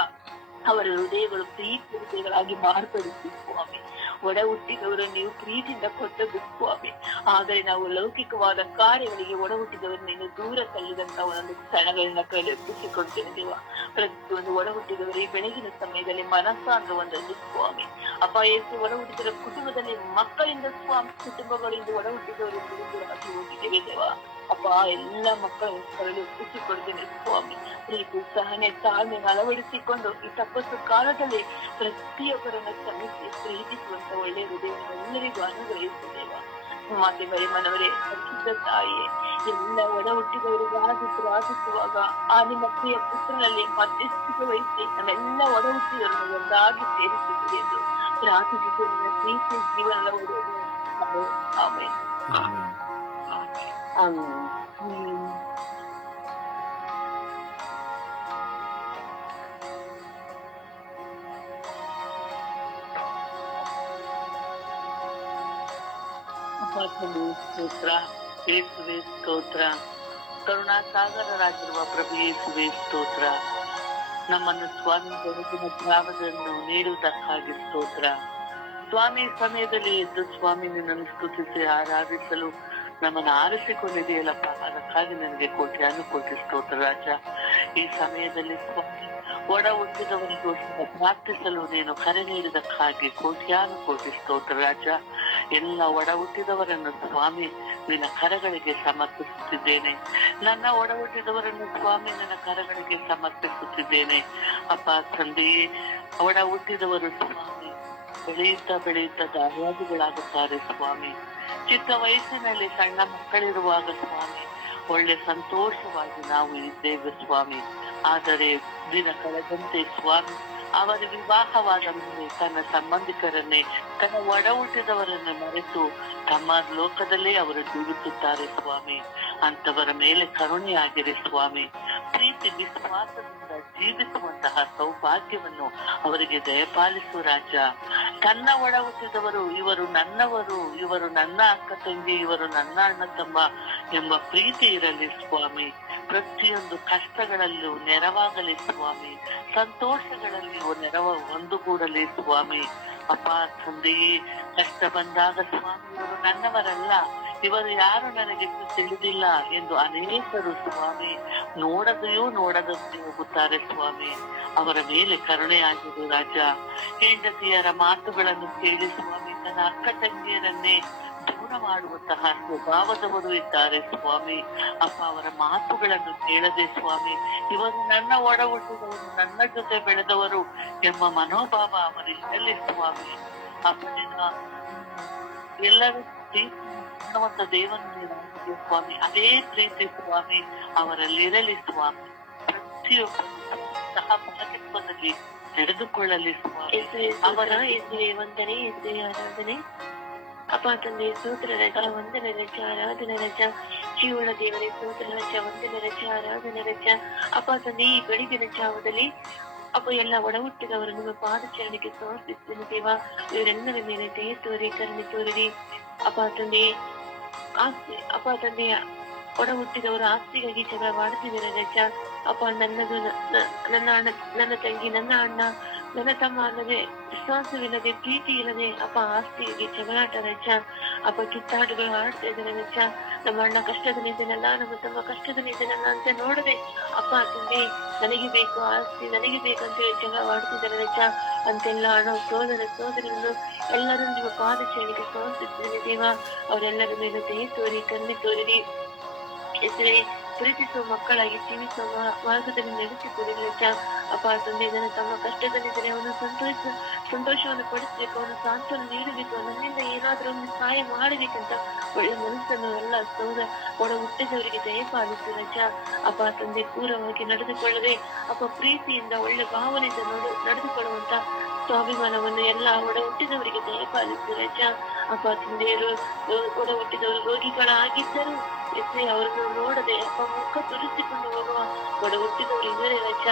ಅವರ ಹೃದಯಗಳು ಪ್ರೀತಿ ಹೃದಯಗಳಾಗಿ ಮಾರ್ಪಡಿಸಿ ಸ್ವಾಮಿ. ಒಡ ಹುಟ್ಟಿದವರು ನೀವು ಪ್ರೀತಿಯಿಂದ ಕೊಟ್ಟದ್ದು ಸ್ವಾಮಿ. ಆದರೆ ನಾವು ಲೌಕಿಕವಾದ ಕಾರ್ಯಗಳಿಗೆ ಒಡ ಹುಟ್ಟಿದವರನ್ನು ಇನ್ನು ದೂರ ತಳ್ಳಿದಂತ ಒಂದೊಂದು ಕ್ಷಣಗಳನ್ನ ಕೈಲಿ ಒಪ್ಪಿಸಿಕೊಡ್ತೇನೆ ದೇವ. ಪ್ರತಿಯೊಂದು ಒಡ ಹುಟ್ಟಿದವರು ಈ ಬೆಳಗಿನ ಸಮಯದಲ್ಲಿ ಮನಸ್ಸಾಂದ್ರ ಒಂದೊಂದು ಸ್ವಾಮಿ. ಅಪ್ಪ ಯೇಸು ಒಡ ಹುಟ್ಟಿದವರ ಕುಟುಂಬದಲ್ಲಿ ಮಕ್ಕಳಿಂದ ಸ್ವಾಮಿ ಕುಟುಂಬಗಳಿಂದ ಒಡ ಹುಟ್ಟಿದವರಿಂದ ದೂರವಾಗಿ ಹೋಗಿದ್ದೇವೆ ದೇವ. ಅಪ್ಪ ಎಲ್ಲ ಮಕ್ಕಳ ಹೆಸರಲ್ಲಿ ಒಪ್ಪಿಸಿಕೊಡ್ತೇನೆ ಸ್ವಾಮಿ. ಪ್ರೀತಿ ಸಹನೆ ತಾಳ್ಮೆ ಅಳವಡಿಸಿಕೊಂಡು ಈ ತಪಸ್ಸು ಕಾಲದಲ್ಲಿ ಪ್ರತಿಯೊಬ್ಬರನ್ನು ಕ್ಷಮಿಸಿ ಪ್ರೀತಿಸುವಂತ ಒಳ್ಳೆ ಹೃದಯವೆಲ್ಲರಿಗೂ ಅನುಗ್ರಹಿಸಿದ್ದೇವ. ಮಾತೆ ಮರಿಯಮ್ಮನವರೇ, ಪರಿಶುದ್ಧ ತಾಯಿಯೇ, ಎಲ್ಲ ಒಡ ಹುಟ್ಟಿದವರಿಗಾಗಿ ಪ್ರಾರ್ಥಿಸುವಾಗ ಆ ನಿಮ್ಮ ಪ್ರಿಯ ಪುತ್ರನಲ್ಲಿ ಮಧ್ಯಸ್ಥಿಕೆ ವಹಿಸಿ ನಮ್ಮೆಲ್ಲ ಒಡ ಹುಟ್ಟಿದವರನ್ನು ಒಂದಾಗಿ ಸೇರಿಸುತ್ತದೆ ಎಂದು ಪ್ರಾರ್ಥಿಸಿದ್ದು ನನ್ನ ಪ್ರೀತಿ ಜೀವನದ ಒಡೆಯದು. ಆಮೇಲೆ ಸ್ತೋತ್ರ ಯೇಸುವೆ ಸ್ತೋತ್ರ. ಕರುಣಾಸಾಗರರಾಗಿರುವ ಪ್ರಭು ಯೇಸುವೆ ಸ್ತೋತ್ರ. ನಮ್ಮನ್ನು ಸ್ವಾಮಿ ಬೆಳಗಿನ ಜಾವವನ್ನು ನೀಡುವುದಕ್ಕಾಗಿ ಸ್ತೋತ್ರ ಸ್ವಾಮಿ. ಸಮಯದಲ್ಲಿ ಎದ್ದು ಸ್ವಾಮಿ ನಿನ್ನನ್ನು ಸ್ತುತಿಸಿ ಆರಾಧಿಸಲು ನಮ್ಮನ್ನು ಆರಿಸಿಕೊಂಡಿದೆಯಲ್ಲಪ್ಪ, ಅದಕ್ಕಾಗಿ ನನಗೆ ಕೋಟಿ ಸ್ತೋತ್ರ ರಾಜ. ಈ ಸಮಯದಲ್ಲಿ ಸ್ವಾಮಿ ಒಡ ಹುಟ್ಟಿದವರಿಗೋಸ್ಕರ ಪ್ರಾರ್ಥಿಸಲು ನೀನು ಕರೆ ನೀಡಿದಕ್ಕಾಗಿ ಕೋಟಿ ಸ್ತೋತ್ರ ರಾಜ. ಎಲ್ಲ ಒಡ ಹುಟ್ಟಿದವರನ್ನು ಸ್ವಾಮಿ ನಿನ್ನ ಕರಗಳಿಗೆ ಸಮರ್ಪಿಸುತ್ತಿದ್ದೇನೆ. ನನ್ನ ಒಡ ಹುಟ್ಟಿದವರನ್ನು ಸ್ವಾಮಿ ನನ್ನ ಕರಗಳಿಗೆ ಸಮರ್ಪಿಸುತ್ತಿದ್ದೇನೆ. ಅಪ್ಪ ತಂದೆಯೇ, ಒಡ ಹುಟ್ಟಿದವರು ಸ್ವಾಮಿ ಬೆಳೆಯುತ್ತಾ ದಾಯಾದಿಗಳಾಗುತ್ತಾರೆ ಸ್ವಾಮಿ. ಚಿಕ್ಕ ವಯಸ್ಸಿನಲ್ಲಿ ಸಣ್ಣ ಮಕ್ಕಳಿರುವಾಗ ಸ್ವಾಮಿ ಒಳ್ಳೆ ಸಂತೋಷವಾಗಿ ನಾವು ಇದ್ದೇವೆ ಸ್ವಾಮಿ. ಆದರೆ ದಿನ ಕಳೆದಂತೆ ಸ್ವಾಮಿ ಅವರ ವಿವಾಹವಾದ ಮೇಲೆ ತನ್ನ ಸಂಬಂಧಿಕರನ್ನೇ, ತನ್ನ ಒಡ ಹುಟ್ಟಿದವರನ್ನು ಮರೆತು ತಮ್ಮ ಲೋಕದಲ್ಲೇ ಅವರು ಜೀವಿಸುತ್ತಾರೆ ಸ್ವಾಮಿ. ಅಂತವರ ಮೇಲೆ ಕರುಣೆಯಾಗಿರಿ ಸ್ವಾಮಿ. ಪ್ರೀತಿ ವಿಶ್ವಾಸದಿಂದ ಜೀವಿಸುವಂತಹ ಸೌಭಾಗ್ಯವನ್ನು ಅವರಿಗೆ ದಯಪಾಲಿಸು ರಾಜ. ತನ್ನ ಒಡ ಹುಟ್ಟಿದವರು ಇವರು ನನ್ನವರು, ಇವರು ನನ್ನ ಅಕ್ಕ ತಂಗಿ, ಇವರು ನನ್ನ ಅಣ್ಣ ತಮ್ಮ ಎಂಬ ಪ್ರೀತಿ ಇರಲಿ ಸ್ವಾಮಿ. ಪ್ರತಿಯೊಂದು ಕಷ್ಟಗಳಲ್ಲೂ ನೆರವಾಗಲಿ ಸ್ವಾಮಿ. ಸಂತೋಷಗಳಲ್ಲಿಯೂ ಒಂದುಗೂಡಲಿ ಸ್ವಾಮಿ. ಅಪ್ಪ ತಂದೆಯೇ, ಕಷ್ಟ ಬಂದಾಗ ಸ್ವಾಮಿ ಇವರು ನನ್ನವರಲ್ಲ, ಇವರು ಯಾರು ನನಗೆ ತಿಳಿದಿಲ್ಲ ಎಂದು ಅನೇಕರು ಸ್ವಾಮಿ ನೋಡದಂತೆ ಹೋಗುತ್ತಾರೆ ಸ್ವಾಮಿ. ಅವರ ಮೇಲೆ ಕರುಣೆಯಾಗಿದೆ ರಾಜ. ಹೆಂಡತಿಯರ ಮಾತುಗಳನ್ನು ಕೇಳಿ ಸ್ವಾಮಿ ತನ್ನ ಅಕ್ಕ ತಂಗಿಯರನ್ನೇ ದೂರ ಮಾಡುವಂತಹ ಸ್ವಭಾವದವರು ಇದ್ದಾರೆ ಸ್ವಾಮಿ. ಅಪ್ಪ ಅವರ ಮಾತುಗಳನ್ನು ಕೇಳದೆ ಸ್ವಾಮಿ ಇವರು ನನ್ನ ಒಡ ಹುಟ್ಟಿದವರು, ನನ್ನ ಜೊತೆ ಬೆಳೆದವರು ಎಂಬ ಮನೋಭಾವ ಅವರಿಲ್ಲಲ್ಲಿ ಸ್ವಾಮಿ. ಅಪ್ಪನಿನ ಎಲ್ಲರೂ ಪ್ರೀತಿಸುವಂತ ದೇವನ ಸ್ವಾಮಿ, ಅದೇ ಪ್ರೀತಿ ಸ್ವಾಮಿ ಅವರಲ್ಲಿರಲಿ ಸ್ವಾಮಿ. ಪ್ರತಿಯೊಬ್ಬರು ಸಹ ಮನದಲ್ಲಿ ನಡೆದುಕೊಳ್ಳಲಿ ಸ್ವಾಮಿ. ಅವರ ಹೆಸರೇ ವಂದನೆ, ಹೆಸರೇ ಆರಾಧನೆ. ಅಪ್ಪ ತಂದೆ ಸ್ತೋತ್ರ ರಜ, ವಂದನೆ ರಜ, ಆರಾಧನೆ ರಜ. ಜೀವನ ದೇವರೇ ಸ್ತೋತ್ರ ರಜ, ವಂದನೆ ರಜ, ಆರಾಧನೆ ರಜ. ಅಪ್ಪ ತಂದೆ, ಈ ಬೆಳಗಿನ ಜಾವದಲ್ಲಿ ಅಪ್ಪ ಎಲ್ಲ ಒಡ ಹುಟ್ಟಿದವರು ನಿಮ್ಮ ಪಾದಚರಣೆಗೆ ಸಮರ್ಪಿಸುತ್ತೇನೆ ದೇವ. ಇವರೆಲ್ಲರ ಮೇಲೆ ದಯ ತೋರಿ, ಕರುಣೆ ತೋರಿರಿ ಅಪ್ಪ ತಂದೆ. ಆಸ್ತಿ ಅಪ್ಪ ತಂದೆಯ ಒಡ ಹುಟ್ಟಿದವರ ಆಸ್ತಿಗಾಗಿ ಜಗಳವಾಡುತ್ತಿದ್ದಾರೆ ರಜ. ಅಪ್ಪ ನನ್ನದು, ನನ್ನ ಅಣ್ಣ, ನನ್ನ ತಂಗಿ, ನನ್ನ ಅಣ್ಣ, ನನ್ನ ತಮ್ಮ ಅನ್ನದೆ ವಿಶ್ವಾಸವಿಲ್ಲದೆ, ಪ್ರೀತಿ ಇಲ್ಲದೆ ಅಪ್ಪ ಆಸ್ತಿಗಾಗಿ ಜಗಳಾಟ ರಜ. ಅಪ್ಪ ಕಿತ್ತಾಟಗಳು ಆಡ್ತಾ ಇದ್ದಾರೆ ರಜ. ನಮ್ಮ ಅಣ್ಣ ಕಷ್ಟದಲ್ಲಿದ್ದೇನಲ್ಲ, ನಮ್ಮ ತಮ್ಮ ಕಷ್ಟದಲ್ಲಿದ್ದೇನಲ್ಲ ಅಂತ ನೋಡದೆ ಅಪ್ಪ ತಂದೆ ನನಗೆ ಬೇಕು ಆಸ್ತಿ, ನನಗೆ ಬೇಕಂತ ಹೇಳಿ ಜಗಳವಾಡ್ತಿದ್ದಾರೆ ರಜ. ಅಂತೆಲ್ಲ ಹಣ ಸೋದರನ್ನು ಎಲ್ಲರೂ ನಿಮ್ಮ ಪಾದಚರಣೆಗೆ ಸಮರ್ಪಿಸಿದ್ದೇನೆ ದೇವ. ಅವರೆಲ್ಲರ ಮೇಲೆ ದಯ ತೋರಿ, ಕರುಣೆ ತೋರಿರಿ ಹೆಸರೇ. ಪ್ರೀತಿಸುವ ಮಕ್ಕಳಾಗಿ ಜೀವಿಸುವ ಮಾರ್ಗದಲ್ಲಿ ನಡೆಸಿಕೊಡಿ ರಜ. ಅಪ್ಪ ತಂದೆ, ನನ್ನ ತಮ್ಮ ಕಷ್ಟದಲ್ಲಿದ್ದರೆ ಅವನು ಸಂತೋಷವನ್ನು ಪಡಿಸಬೇಕು, ಅವನು ಸಾಂತ್ವನ ನೀಡಬೇಕು, ನನ್ನಿಂದ ಏನಾದ್ರೂ ಒಂದು ಸಹಾಯ ಮಾಡಬೇಕಂತ ಒಳ್ಳೆ ಮನಸ್ಸನ್ನು ಎಲ್ಲ ಒಡ ಹುಟ್ಟಿದವರಿಗೆ ದಯಪಾಲಿಸಿ ರಜ. ಅಪ್ಪ ತಂದೆ, ಪೂರ್ವವಾಗಿ ನಡೆದುಕೊಳ್ಳದೆ ಅಪ್ಪ ಪ್ರೀತಿಯಿಂದ ಒಳ್ಳೆ ಭಾವನೆಯಿಂದ ನಡೆದುಕೊಳ್ಳುವಂತ ಸ್ವಾಭಿಮಾನವನ್ನು ಎಲ್ಲ ಒಡ ಹುಟ್ಟಿದವರಿಗೆ ದಯಪಾಲಿಸಿ ರಜ. ಅಪ್ಪ ತಂದೆಯರು ಒಡ ಹುಟ್ಟಿದವರು ರೋಗಿಗಳಾಗಿದ್ದರು ಅವರನ್ನು ನೋಡದೆ ಅಪ್ಪ ಮುಖ ತುರಿಸಿಕೊಂಡು ಹೋಗುವ ಒಡ ಹುಟ್ಟಿದವರು ಇದ್ದಾರೆ ರಜ.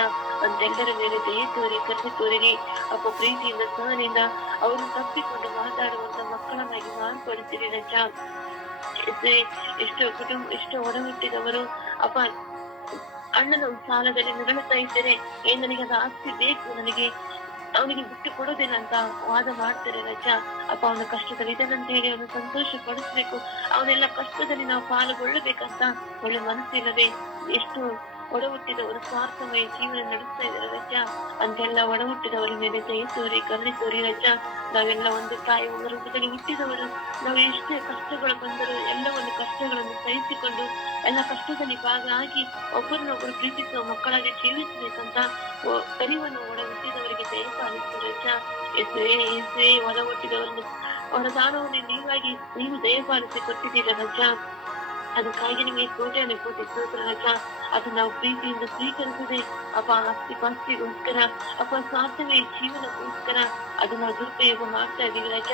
ಅಂತೆಲ್ಲರ ಮೇಲೆ ದಯ ತೋರಿ, ಕರುಣೆ ತೋರಿರಿ ಅಪ್ಪ. ಪ್ರೀತಿಯಿಂದ, ಸಹನೆಯಿಂದ ಅವರು ತಪ್ಪಿಕೊಂಡು ಮಾತಾಡುವಂತ ಮಕ್ಕಳನ್ನಾಗಿ ಮಾರ್ಪಡಿಸಿರಿ ರಜ. ಎಷ್ಟೋ ಒಡ ಹುಟ್ಟಿದವರು ಅಪ್ಪ ಅಣ್ಣನ ಸಾಲದಲ್ಲಿ ನರಳುತ್ತಾ ಇದ್ದರೆ, ನನಗೆ ಅದು ಆಸ್ತಿ ಬೇಕು, ನನಗೆ ಅವನಿಗೆ ಬಿಟ್ಟು ಕೊಡೋದಿಲ್ಲ ಅಂತ ವಾದ ಮಾಡ್ತಾರೆ ರಜ. ಅಪ್ಪ ಅವನ ಕಷ್ಟದಲ್ಲಿ ಇದನ್ನಂತ ಹೇಳಿ ಅವನು ಸಂತೋಷ ಪಡಿಸ್ಬೇಕು, ಅವನೆಲ್ಲ ಕಷ್ಟದಲ್ಲಿ ನಾವು ಪಾಲ್ಗೊಳ್ಳಬೇಕಂತ ಒಳ್ಳೆ ಮನಸ್ಸಿಲ್ಲದೆ ಎಷ್ಟು ಒಡ ಹುಟ್ಟಿದವರು ಸ್ವಾರ್ಥಮಯ ಜೀವನ ನಡೆಸ್ತಾ ಇದ್ದಾರೆ ರಜ. ಅಂತೆಲ್ಲ ಒಡ ಹುಟ್ಟಿದವರ ಮೇಲೆ ದಯ ತೋರಿ, ಕರುಣೆ ತೋರಿ ರಜ. ನಾವೆಲ್ಲ ಒಂದು ತಾಯಿ ರೂಪದಲ್ಲಿ ಹುಟ್ಟಿದವರು, ನಾವು ಎಷ್ಟೇ ಕಷ್ಟಗಳು ಬಂದರೂ ಎಲ್ಲವನ್ನು ಕಷ್ಟಗಳನ್ನು ಸಹಿಸಿಕೊಂಡು ಎಲ್ಲ ಕಷ್ಟದಲ್ಲಿ ಭಾಗಿಯಾಗಿ ಒಬ್ಬರನ್ನೊಬ್ಬರು ಪ್ರೀತಿಸುವ ಮಕ್ಕಳಾಗಿ ಜೀವಿಸಬೇಕಂತ ಅರಿವನ್ನು ಒಡ ಹುಟ್ಟಿದವರಿಗೆ ದಯಪಾಲಿಸಿ ರಜ. ಎಸೆ ಒಡ ಹುಟ್ಟಿದವರನ್ನು ಅವರ ದಾನವನ್ನು ನೀವು ದಯಪಾಲಿಸಿ ಕೊಟ್ಟಿದ್ದೀರ ರಜ. ಅದಕ್ಕಾಗಿ ನಿಮಗೆ ಕೋಟೆ ಸ್ತೋತ್ರ ರಜ. ಅದು ನಾವು ಪ್ರೀತಿಯಿಂದ ಸ್ವೀಕರಿಸದೆ ಅಪ್ಪ ಆಸ್ತಿ ಪಾಸ್ತಿಗೋಸ್ಕರ ಅಪ್ಪ ಸ್ವಾರ್ಥವೇ ಜೀವನಕ್ಕೋಸ್ಕರ ಅದು ನಾವು ದುರುಪಯೋಗ ಮಾಡ್ತಾ ಇದೀವಿ ರಜ.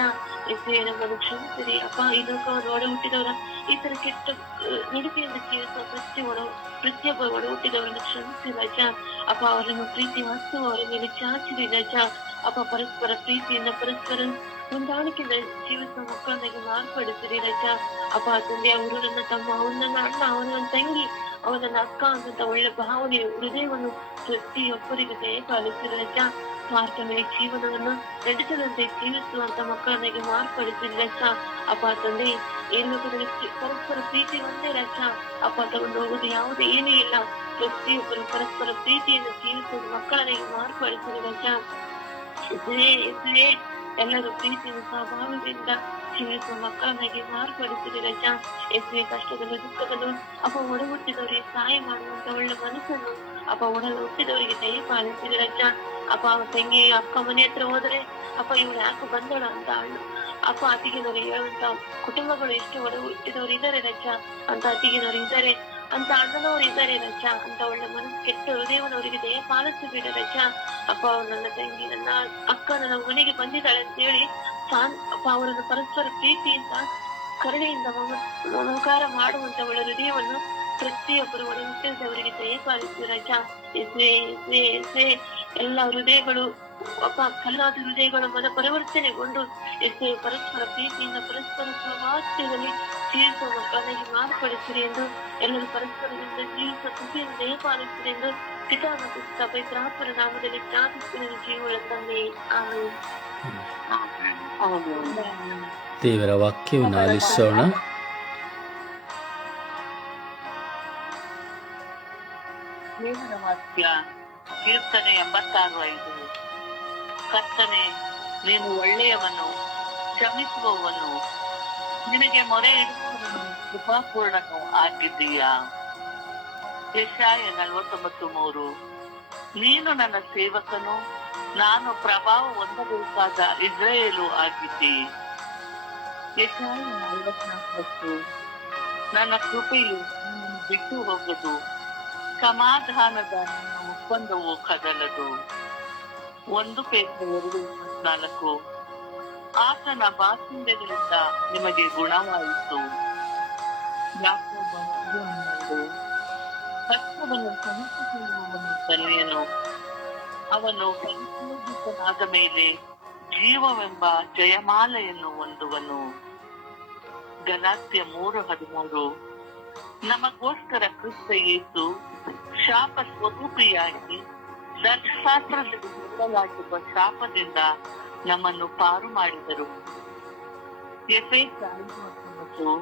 ನಮ್ಮನ್ನು ಕ್ಷಮಿಸಿರಿ ಅಪ್ಪ. ಈ ಲೋಕವನ್ನು ಒಡ ಹುಟ್ಟಿದವರ ಈ ತರ ಕೆಟ್ಟ ನಡಿಕೆಯಿಂದ ಜೀವಿಸುವ ಪ್ರತಿಯೊಬ್ಬ ಒಡ ಹುಟ್ಟಿದವರನ್ನು ಕ್ಷಮಿಸಿ ರಜ. ಅಪ್ಪ ಅವರನ್ನು ಪ್ರೀತಿ ವಾಸ್ತವ ಅವರ ಮೇಲೆ ಚಾಚಿರಿ ರಜ. ಅಪ್ಪ ಪರಸ್ಪರ ಪ್ರೀತಿಯಿಂದ, ಪರಸ್ಪರ ಹೊಂದಾಣಿಕೆಯಿಂದ ಜೀವಿಸುವ ಮಕ್ಕಳನ್ನಾಗಿ ಮಾರ್ಪಡಿಸಿರಿ ರಜ. ಅಪ್ಪ ತಂದೆ, ಅವರು ನನ್ನ ತಮ್ಮ, ಅವನ ನನ್ನ ಅಣ್ಣ, ಅವನ ನನ್ನ ತಂಗಿ, ಅವನ ಅಕ್ಕ ಅಂತ ಒಳ್ಳೆ ಭಾವನೆ ಹೃದಯವನ್ನು ಪ್ರತಿಯೊಬ್ಬರಿಗೆ ದಯಪಾಲಿಸಿರಿ ರಜ. ಸ್ವಾರ್ಥಮಯ ಜೀವನವನ್ನು ನಡೆಸದಂತೆ ಜೀವಿಸುವಂತ ಮಕ್ಕಳನ್ನಾಗಿ ಮಾರ್ಪಡಿಸಿರಿ ರಜ. ಅಪ್ಪ ತಂದೆ, ಈ ಲೋಕದಲ್ಲಿ ಪರಸ್ಪರ ಪ್ರೀತಿ ಒಂದೇ ರಜ. ಅಪ್ಪ ತಗೊಂಡು ಹೋಗುದು ಯಾವುದೇ ಏನೂ ಇಲ್ಲ. ಪ್ರತಿಯೊಬ್ಬರು ಪರಸ್ಪರ ಪ್ರೀತಿಯನ್ನು ಜೀವಿಸುವ ಮಕ್ಕಳನ್ನಾಗಿ ಮಾರ್ಪಡಿಸಿರಿ ರಜ. ಎಲ್ಲರೂ ಪ್ರೀತಿಯ ಸ್ವಭಾವದಿಂದ ಜೀವಿಸುವ ಮಕ್ಕಳನ್ನಾಗಿ ಮಾರ್ಪಡಿಸಿರಿ ರಜ. ಕಷ್ಟದಲ್ಲೂ ದುಃಖದಲ್ಲೂ ಅಪ್ಪ ಒಡ ಹುಟ್ಟಿದವರಿಗೆ ಸಹಾಯ ಮಾಡುವಂತ ಒಳ್ಳೆ ಮನಸ್ಸನ್ನು ಅಪ್ಪ ಒಡ ಹುಟ್ಟಿದವರಿಗೆ ದಯಪಾಲಿಸಿರಿ ರಜ. ಅಪ್ಪ ತಂಗಿ ಅಕ್ಕ ಮನೆ ಹತ್ರ ಹೋದ್ರೆ ಅಪ್ಪ ಇವಳು ಯಾಕೆ ಬಂದಳ ಅಂತ ಅಪ್ಪ ಅತ್ತಿಗೆನವರು ಹೇಳುವಂತ ಕುಟುಂಬಗಳು ಎಷ್ಟು ಒಡ ಹುಟ್ಟಿದವರು ಇದ್ದಾರೆ ರಜ. ಅಂತ ಅತ್ತಿಗೆನವರು ಇದ್ದಾರೆ, ಅಂತ ಅಣ್ಣನವರು ಇದ್ದಾರೆ ರಜ. ಅಂತ ಒಳ್ಳೆ ಮನಸ್ಸು ಕೆಟ್ಟ ಹೃದಯವನವರಿಗೆ ದಯಪಾಲಿಸಬೇಡ ರಜ. ಅಪ್ಪ ನನ್ನ ತಂಗಿ, ನನ್ನ ಅಕ್ಕ ನನ್ನ ಮನೆಗೆ ಬಂದಿದ್ದಾಳೆ ಅಂತ ಹೇಳಿ ಅಪ್ಪ ಅವರನ್ನು ಪರಸ್ಪರ ಪ್ರೀತಿಯಿಂದ, ಕರುಣೆಯಿಂದ ಮಮಕಾರ ಮಾಡುವಂತ ಒಳ್ಳೆ ಹೃದಯವನ್ನು ಪ್ರತಿಯೊಬ್ಬರು ಒಡ ಹುಟ್ಟಿದವರಿಗೆ ದಯಪಾಲಿಸಿ ರಜ. ಎಲ್ಲ ಹೃದಯಗಳು ಅಪ್ಪ ಕಲ್ಲಾದ ಹೃದಯಗಳ ಮನ ಪರಿವರ್ತನೆಗೊಂಡು ಪರಸ್ಪರ ಪ್ರೀತಿಯಿಂದ, ಪರಸ್ಪರ ಸ್ವಭಾವದಲ್ಲಿ ಜೀವಿಸುವ ಮಕ್ಕಳನ್ನಾಗಿ ಮಾರ್ಪಡಿಸಿರಿ ಎಂದು, ಎಲ್ಲರೂ ಪರಸ್ಪರದಿಂದ ಜೀವಿಸುವ ಕೃಪೆಯನ್ನು ದಯಪಾಲಿಸಿರಿ ಎಂದು ಪಿತಾ ಮತ್ತು ಪವಿತ್ರಾತ್ಮರ ನಾಮದಲ್ಲಿ ಪ್ರಾರ್ಥಿಸುವ ಜೀವಗಳ ತಂದೆ. ಆಮೇಲೆ ದೇವರ ವಾಕ್ಯವನ್ನು ಆಲಿಸೋಣ. ದೇವರ ವಾಕ್ಯ ಕೀರ್ತನೆ 86:5. ಕರ್ತನೆ, ನೀನು ಒಳ್ಳೆಯವನು, ಕ್ಷಮಿಸುವವನು, ನಿನಗೆ ಮೊರೆ ಇಡುವವನು, ಕೃಪಾಪೂರ್ಣನು ಆಗಿದ್ದೀಯಾ. ಯೆಶಾಯ 49:3. ನೀನು ನನ್ನ ಸೇವಕನು, ನಾನು ಪ್ರಭಾವ ಹೊಂದಬೇಕಾದ ಇಸ್ರಾಯೇಲು ಆಗಿದ್ದಿ. ಯೆಶಾಯ 44:10. ನನ್ನ ಕೃಪೆಯು ನಿನ್ನನ್ನು ಬಿಟ್ಟು ಹೋಗದು, ಸಮಾಧಾನದ ನನ್ನ ಒಪ್ಪಂದವು ಕದಲದು. 1 ಪೇತ್ರ 2:24. ಆತನ ಬಾಸಿಂದೆಗಳಿಂದ ನಿಮಗೆ ಗುಣವಾಯಿತು. ಯಾಕೋಬ ಕಷ್ಟವನ್ನು ಸಹಿಸಿಕೊಳ್ಳುವವನು ಧನ್ಯನು. ಅವನು ಪರಿಶೋಧಿತನಾದ ಮೇಲೆ ಜೀವವೆಂಬ ಜಯಮಾಲೆಯನ್ನು ಹೊಂದುವನು. ಗಲಾತ್ಯ 3:13. ನಮಗೋಸ್ಕರ ಕ್ರಿಸ್ತ ಯೇಸು ಶಾಪ ಸ್ವರೂಪಿಯಾಗಿ ಧರ್ಮಶಾಸ್ತ್ರದಲ್ಲಿ ಹೇಳಲಾಗಿರುವ ಶಾಪದಿಂದ ನಮ್ಮನ್ನು ಪಾರು ಮಾಡಿದರು. ಎಫೆಸ 5:19.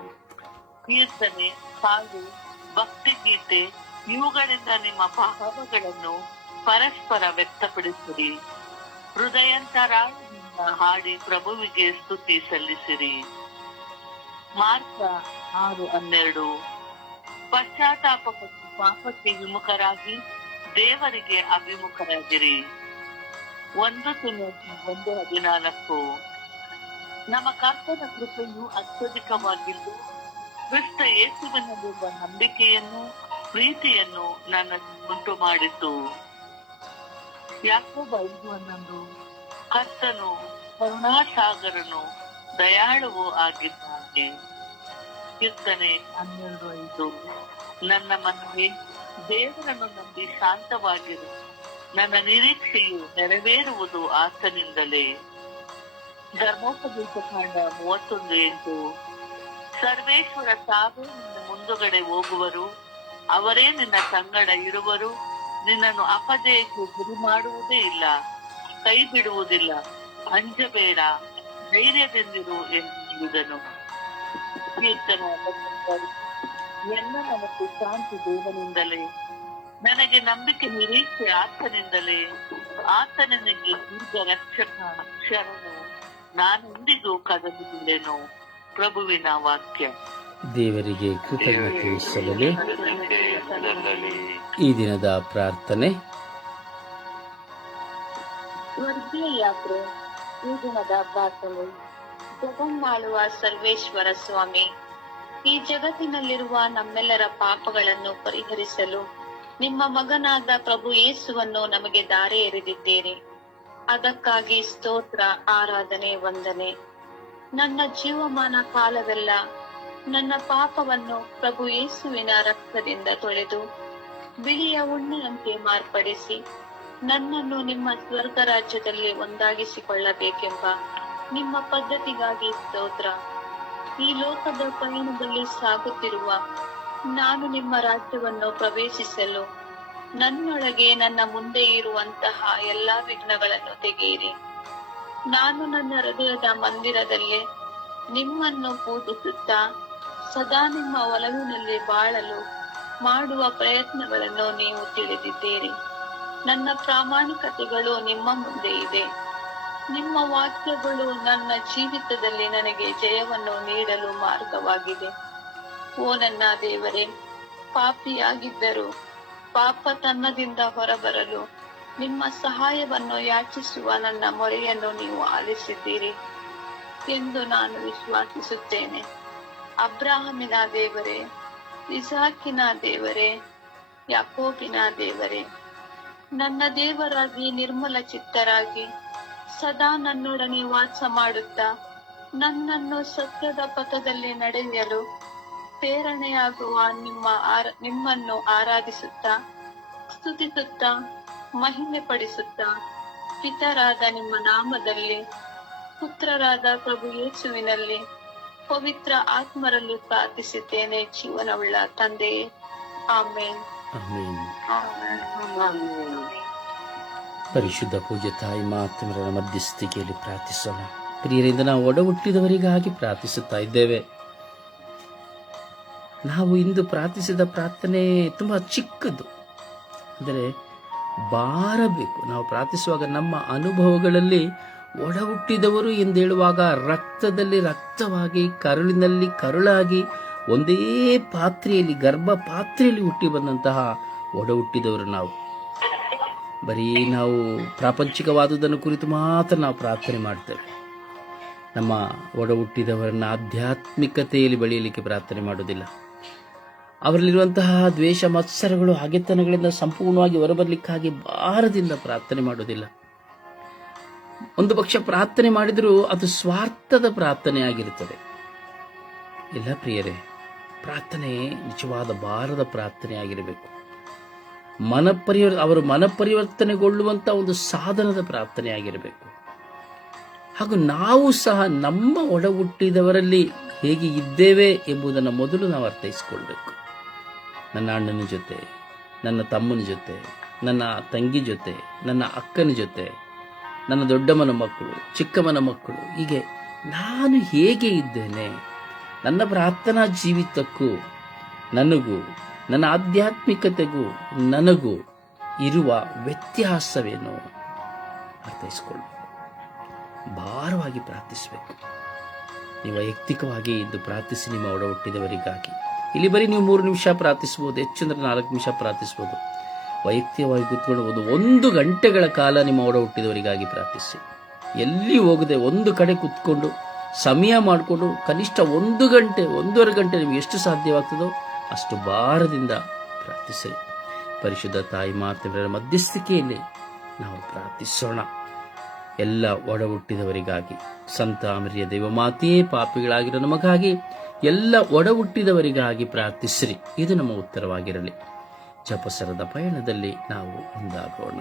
ಕೀರ್ತನೆ, ಸಾಲು, ಭಕ್ತಿಗೀತೆ ಇವುಗಳಿಂದ ನಿಮ್ಮ ಭಾವಗಳನ್ನು ಪರಸ್ಪರ ವ್ಯಕ್ತಪಡಿಸಿರಿ. ಹೃದಯಾಂತರಾಳದಿಂದ ಹಾಡಿ ಪ್ರಭುವಿಗೆ ಸ್ತುತಿ ಸಲ್ಲಿಸಿರಿ. ಮಾರ್ಕ 6:12. ಪಶ್ಚಾತ್ತಾಪಪಟ್ಟು ಪಾಪಕ್ಕೆ ವಿಮುಖರಾಗಿ ದೇವರಿಗೆ ಅಭಿಮುಖರಾಗಿರಿ. 1 ತಿಮೋಥೆ 1:14. ನಮ್ಮ ಕರ್ತನ ಕೃಪೆಯು ಅತ್ಯಧಿಕವಾಗಿದ್ದು ಕ್ರಿಸ್ತ ಯೇಸುವಿನಲ್ಲಿರುವ ನಂಬಿಕೆಯನ್ನು ಪ್ರೀತಿಯನ್ನು ನನ್ನಲ್ಲಿ ಉಂಟು ಮಾಡಿತು. ಯಾಕೋಬ 5:11. ಕರ್ತನು ಕರುಣಾಸಾಗರನು ದಯಾಳುವು ಆಗಿದ್ದಾನೆ. ಕೀರ್ತನೆ 12:5. ನನ್ನ ಮನವೇ, ದೇವರನ್ನು ನಂಬಿ ಶಾಂತವಾಗಿರು. ನನ್ನ ನಿರೀಕ್ಷೆಯು ನೆರವೇರುವುದು ಆತನಿಂದಲೇ. ಧರ್ಮೋಪದೇಶ ಕಾಂಡ 31:8. ಸರ್ವೇಶ್ವರ ತಾವೇ ನಿನ್ನ ಮುಂದುಗಡೆ ಹೋಗುವರು. ಅವರೇ ನಿನ್ನ ಸಂಗಡ ಇರುವರು. ನಿನ್ನನ್ನು ಅಪಜಯಕ್ಕೆ ಗುರಿ ಮಾಡುವುದೇ ಇಲ್ಲ, ಕೈ ಬಿಡುವುದಿಲ್ಲ. ಅಂಜಬೇಡ, ಧೈರ್ಯದಿಂದಿರು ಎಂದು ಹೇಳಿದನು. ಕೀರ್ತನೆ 19. ಎಲ್ಲ ನನಗೆ ಶಾಂತಿ ದೇವನಿಂದಲೇ, ನನಗೆ ನಂಬಿಕೆ ನಿರೀಕ್ಷೆ ಆತನಿಂದಲೇ. ಆತ ನನಗೆ ದೀರ್ಘ ರಕ್ಷಕ, ಶರಣು, ನಾನೆಂದಿಗೂ ಕದಲಿಬಿಡೆನು. ಪ್ರಭುವಿನ ವಾಕ್ಯ. ದೇವರಿಗೆ ಕೃತಜ್ಞತೆ ಸಲ್ಲಲಿ. ಈ ದಿನದ ಪ್ರಾರ್ಥನೆ. ಸ್ವರ್ಗೀಯ ಯಾತ್ರೆ. ಈ ದಿನದ ಪ್ರಾರ್ಥನೆ. ಜಗನ್ನಾಳುವ ಸರ್ವೇಶ್ವರ ಸ್ವಾಮಿ, ಈ ಜಗತ್ತಿನಲ್ಲಿರುವ ನಮ್ಮೆಲ್ಲರ ಪಾಪಗಳನ್ನು ಪರಿಹರಿಸಲು ನಿಮ್ಮ ಮಗನಾದ ಪ್ರಭು ಯೇಸುವನ್ನು ನಮಗೆ ದಾರಿ ಎರೆದಿದ್ದೀರಿ. ಅದಕ್ಕಾಗಿ ಸ್ತೋತ್ರ, ಆರಾಧನೆ, ವಂದನೆ. ನನ್ನ ಜೀವಮಾನ ಕಾಲವೆಲ್ಲ ನನ್ನ ಪಾಪವನ್ನು ಪ್ರಭು ಯೇಸುವಿನ ರಕ್ತದಿಂದ ತೊಳೆದು ಬಿಳಿಯ ಉಣ್ಣೆಯಂತೆ ಮಾರ್ಪಡಿಸಿ ನನ್ನನ್ನು ನಿಮ್ಮ ಸ್ವರ್ಗ ರಾಜ್ಯದಲ್ಲಿ ಒಂದಾಗಿಸಿಕೊಳ್ಳಬೇಕೆಂಬ ನಿಮ್ಮ ಪದ್ಧತಿಗಾಗಿ ಸ್ತೋತ್ರ. ಈ ಲೋಕದ ಪಯಣದಲ್ಲಿ ಸಾಗುತ್ತಿರುವ ನಾನು ನಿಮ್ಮ ರಾಜ್ಯವನ್ನು ಪ್ರವೇಶಿಸಲು ನನ್ನೊಳಗೆ ನನ್ನ ಮುಂದೆ ಇರುವಂತಹ ಎಲ್ಲಾ ವಿಘ್ನಗಳನ್ನು ತೆಗೆಯಿರಿ. ನಾನು ನನ್ನ ಹೃದಯದ ಮಂದಿರದಲ್ಲೇ ನಿಮ್ಮನ್ನು ಪೂಜಿಸುತ್ತಾ ಸದಾ ನಿಮ್ಮ ಒಲವಿನಲ್ಲಿ ಬಾಳಲು ಮಾಡುವ ಪ್ರಯತ್ನಗಳನ್ನು ನೀವು ತಿಳಿದಿದ್ದೀರಿ. ನನ್ನ ಪ್ರಾಮಾಣಿಕತೆಗಳು ನಿಮ್ಮ ಮುಂದೆ ಇದೆ. ನಿಮ್ಮ ವಾಕ್ಯಗಳು ನನ್ನ ಜೀವಿತದಲ್ಲಿ ನನಗೆ ಜಯವನ್ನು ನೀಡಲು ಮಾರ್ಗವಾಗಿದೆ. ಓ ನನ್ನ ದೇವರೇ, ಪಾಪಿಯಾಗಿದ್ದರೂ ಪಾಪ ತನ್ನದಿಂದ ಹೊರಬರಲು ನಿಮ್ಮ ಸಹಾಯವನ್ನು ಯಾಚಿಸುವ ನನ್ನ ಮೊರೆಯನ್ನು ನೀವು ಆಲಿಸಿದ್ದೀರಿ ಎಂದು ನಾನು ವಿಶ್ವಾಸಿಸುತ್ತೇನೆ. ಅಬ್ರಾಹಮಿನ ದೇವರೇ, ಇಸಾಕಿನ ದೇವರೇ, ಯಾಕೋಬಿನ ದೇವರೇ, ನನ್ನ ದೇವರಾಗಿ ನಿರ್ಮಲ ಚಿತ್ತರಾಗಿ ಸದಾ ನನ್ನೊಡನೆ ವಾಸ ಮಾಡುತ್ತಾ ನನ್ನನ್ನು ಸತ್ಯದ ಪಥದಲ್ಲಿ ನಡೆಯಲು ಪ್ರೇರಣೆಯಾಗುವ ನಿಮ್ಮನ್ನು ಆರಾಧಿಸುತ್ತಾ ಸ್ತುತಿಸುತ್ತಾ ಮಹಿಮೆ ಪಡಿಸುತ್ತಾ ಪಿತರಾದ ನಿಮ್ಮ ನಾಮದಲ್ಲಿ ಪುತ್ರರಾದ ಪ್ರಭು ಯೇಸುವಿನಲ್ಲಿ ಪವಿತ್ರ ಆತ್ಮರಲ್ಲಿ ಪ್ರಾರ್ಥಿಸುತ್ತೇನೆ, ಜೀವನವುಳ್ಳ ತಂದೆಯೇ. ಆಮೇನ್. ಪರಿಶುದ್ಧ ಪೂಜ್ಯ ತಾಯಿ ಮಾತೃರ ಮಧ್ಯಸ್ಥಿಕೆಯಲ್ಲಿ ಪ್ರಾರ್ಥಿಸೋಣ. ಪ್ರಿಯರಿಂದ ನಾವು ಒಡ ಹುಟ್ಟಿದವರಿಗಾಗಿ ಪ್ರಾರ್ಥಿಸುತ್ತಾ ಇದ್ದೇವೆ. ನಾವು ಇಂದು ಪ್ರಾರ್ಥಿಸಿದ ಪ್ರಾರ್ಥನೆ ತುಂಬಾ ಚಿಕ್ಕದು, ಅಂದರೆ ಬಾರಬೇಕು. ನಾವು ಪ್ರಾರ್ಥಿಸುವಾಗ ನಮ್ಮ ಅನುಭವಗಳಲ್ಲಿ ಒಡ ಹುಟ್ಟಿದವರು ಎಂದೇಳುವಾಗ ರಕ್ತದಲ್ಲಿ ರಕ್ತವಾಗಿ, ಕರುಳಿನಲ್ಲಿ ಕರುಳಾಗಿ, ಒಂದೇ ಪಾತ್ರೆಯಲ್ಲಿ, ಗರ್ಭ ಪಾತ್ರೆಯಲ್ಲಿ ಹುಟ್ಟಿ ಬಂದಂತಹ ಒಡ ಹುಟ್ಟಿದವರು ನಾವು. ಬರೀ ನಾವು ಪ್ರಾಪಂಚಿಕವಾದುದನ್ನು ಕುರಿತು ಮಾತ್ರ ನಾವು ಪ್ರಾರ್ಥನೆ ಮಾಡ್ತೇವೆ. ನಮ್ಮ ಒಡ ಹುಟ್ಟಿದವರನ್ನ ಆಧ್ಯಾತ್ಮಿಕತೆಯಲ್ಲಿ ಬೆಳೆಯಲಿಕ್ಕೆ ಪ್ರಾರ್ಥನೆ ಮಾಡೋದಿಲ್ಲ. ಅವರಲ್ಲಿರುವಂತಹ ದ್ವೇಷ, ಮತ್ಸರಗಳು, ಹಗೆತನಗಳಿಂದ ಸಂಪೂರ್ಣವಾಗಿ ಹೊರಬರಲಿಕ್ಕಾಗಿ ಭಾರದಿಂದ ಪ್ರಾರ್ಥನೆ ಮಾಡೋದಿಲ್ಲ. ಒಂದು ಪಕ್ಷ ಪ್ರಾರ್ಥನೆ ಮಾಡಿದರೂ ಅದು ಸ್ವಾರ್ಥದ ಪ್ರಾರ್ಥನೆ ಆಗಿರುತ್ತದೆ. ಇಲ್ಲ ಪ್ರಿಯರೇ, ಪ್ರಾರ್ಥನೆ ನಿಜವಾದ ಭಾರದ ಪ್ರಾರ್ಥನೆ ಆಗಿರಬೇಕು. ಅವರು ಮನಪರಿವರ್ತನೆಗೊಳ್ಳುವಂಥ ಒಂದು ಸಾಧನದ ಪ್ರಾರ್ಥನೆ ಆಗಿರಬೇಕು. ಹಾಗೂ ನಾವು ಸಹ ನಮ್ಮ ಒಡ ಹುಟ್ಟಿದವರಲ್ಲಿ ಹೇಗೆ ಇದ್ದೇವೆ ಎಂಬುದನ್ನು ಮೊದಲು ನಾವು ಅರ್ಥೈಸಿಕೊಳ್ಬೇಕು. ನನ್ನ ಅಣ್ಣನ ಜೊತೆ, ನನ್ನ ತಮ್ಮನ ಜೊತೆ, ನನ್ನ ತಂಗಿ ಜೊತೆ, ನನ್ನ ಅಕ್ಕನ ಜೊತೆ, ನನ್ನ ದೊಡ್ಡಮ್ಮನ ಮಕ್ಕಳು, ಚಿಕ್ಕಮ್ಮನ ಮಕ್ಕಳು, ಹೀಗೆ ನಾನು ಹೇಗೆ ಇದ್ದೇನೆ, ನನ್ನ ಪ್ರಾರ್ಥನಾ ಜೀವಿತಕ್ಕೂ ನನಗೂ, ನನ್ನ ಆಧ್ಯಾತ್ಮಿಕತೆಗೂ ನನಗೂ ಇರುವ ವ್ಯತ್ಯಾಸವೇನು ಅರ್ಥೈಸಿಕೊಳ್ಳಬೇಕು. ಭಾರವಾಗಿ ಪ್ರಾರ್ಥಿಸಬೇಕು. ನೀವು ವೈಯಕ್ತಿಕವಾಗಿ ಇದ್ದು ಪ್ರಾರ್ಥಿಸಿ ನಿಮ್ಮ ಒಡ ಹುಟ್ಟಿದವರಿಗಾಗಿ. ಇಲ್ಲಿ ಬರೀ ನೀವು 3 ನಿಮಿಷ ಪ್ರಾರ್ಥಿಸಬಹುದು, ಹೆಚ್ಚಂದ್ರೆ 4 ನಿಮಿಷ ಪ್ರಾರ್ಥಿಸಬಹುದು. ವೈಯಕ್ತಿಕವಾಗಿ ಕೂತ್ಕೊಂಡು 1 ಗಂಟೆಗಳ ಕಾಲ ನಿಮ್ಮ ಒಡ ಹುಟ್ಟಿದವರಿಗಾಗಿ ಪ್ರಾರ್ಥಿಸಿ. ಎಲ್ಲಿ ಹೋಗದೆ ಒಂದು ಕಡೆ ಕೂತ್ಕೊಂಡು ಸಮಯ ಮಾಡಿಕೊಂಡು ಕನಿಷ್ಠ 1 ಗಂಟೆ 1.5 ಗಂಟೆ ನಿಮಗೆ ಎಷ್ಟು ಸಾಧ್ಯವಾಗ್ತದೋ ಅಷ್ಟು ಭಾರದಿಂದ ಪ್ರಾರ್ಥಿಸಿ. ಪರಿಶುದ್ಧ ತಾಯಿ ಮಾತೆಯವರ ಮಧ್ಯಸ್ಥಿಕೆಯಲ್ಲಿ ನಾವು ಪ್ರಾರ್ಥಿಸೋಣ. ಎಲ್ಲ ಒಡ ಹುಟ್ಟಿದವರಿಗಾಗಿ, ಸಂತ ಮರಿಯ ದೈವಮಾತೆಯೇ ಪಾಪಿಗಳಾಗಿರೋ ನಮಗಾಗಿ ಎಲ್ಲ ಒಡ ಹುಟ್ಟಿದವರಿಗಾಗಿ ಪ್ರಾರ್ಥಿಸಿರಿ. ಇದು ನಮ್ಮ ಉತ್ತರವಾಗಿರಲಿ. ಜಪಸರದ ಪಯಣದಲ್ಲಿ ನಾವು ಒಂದಾಗೋಣ.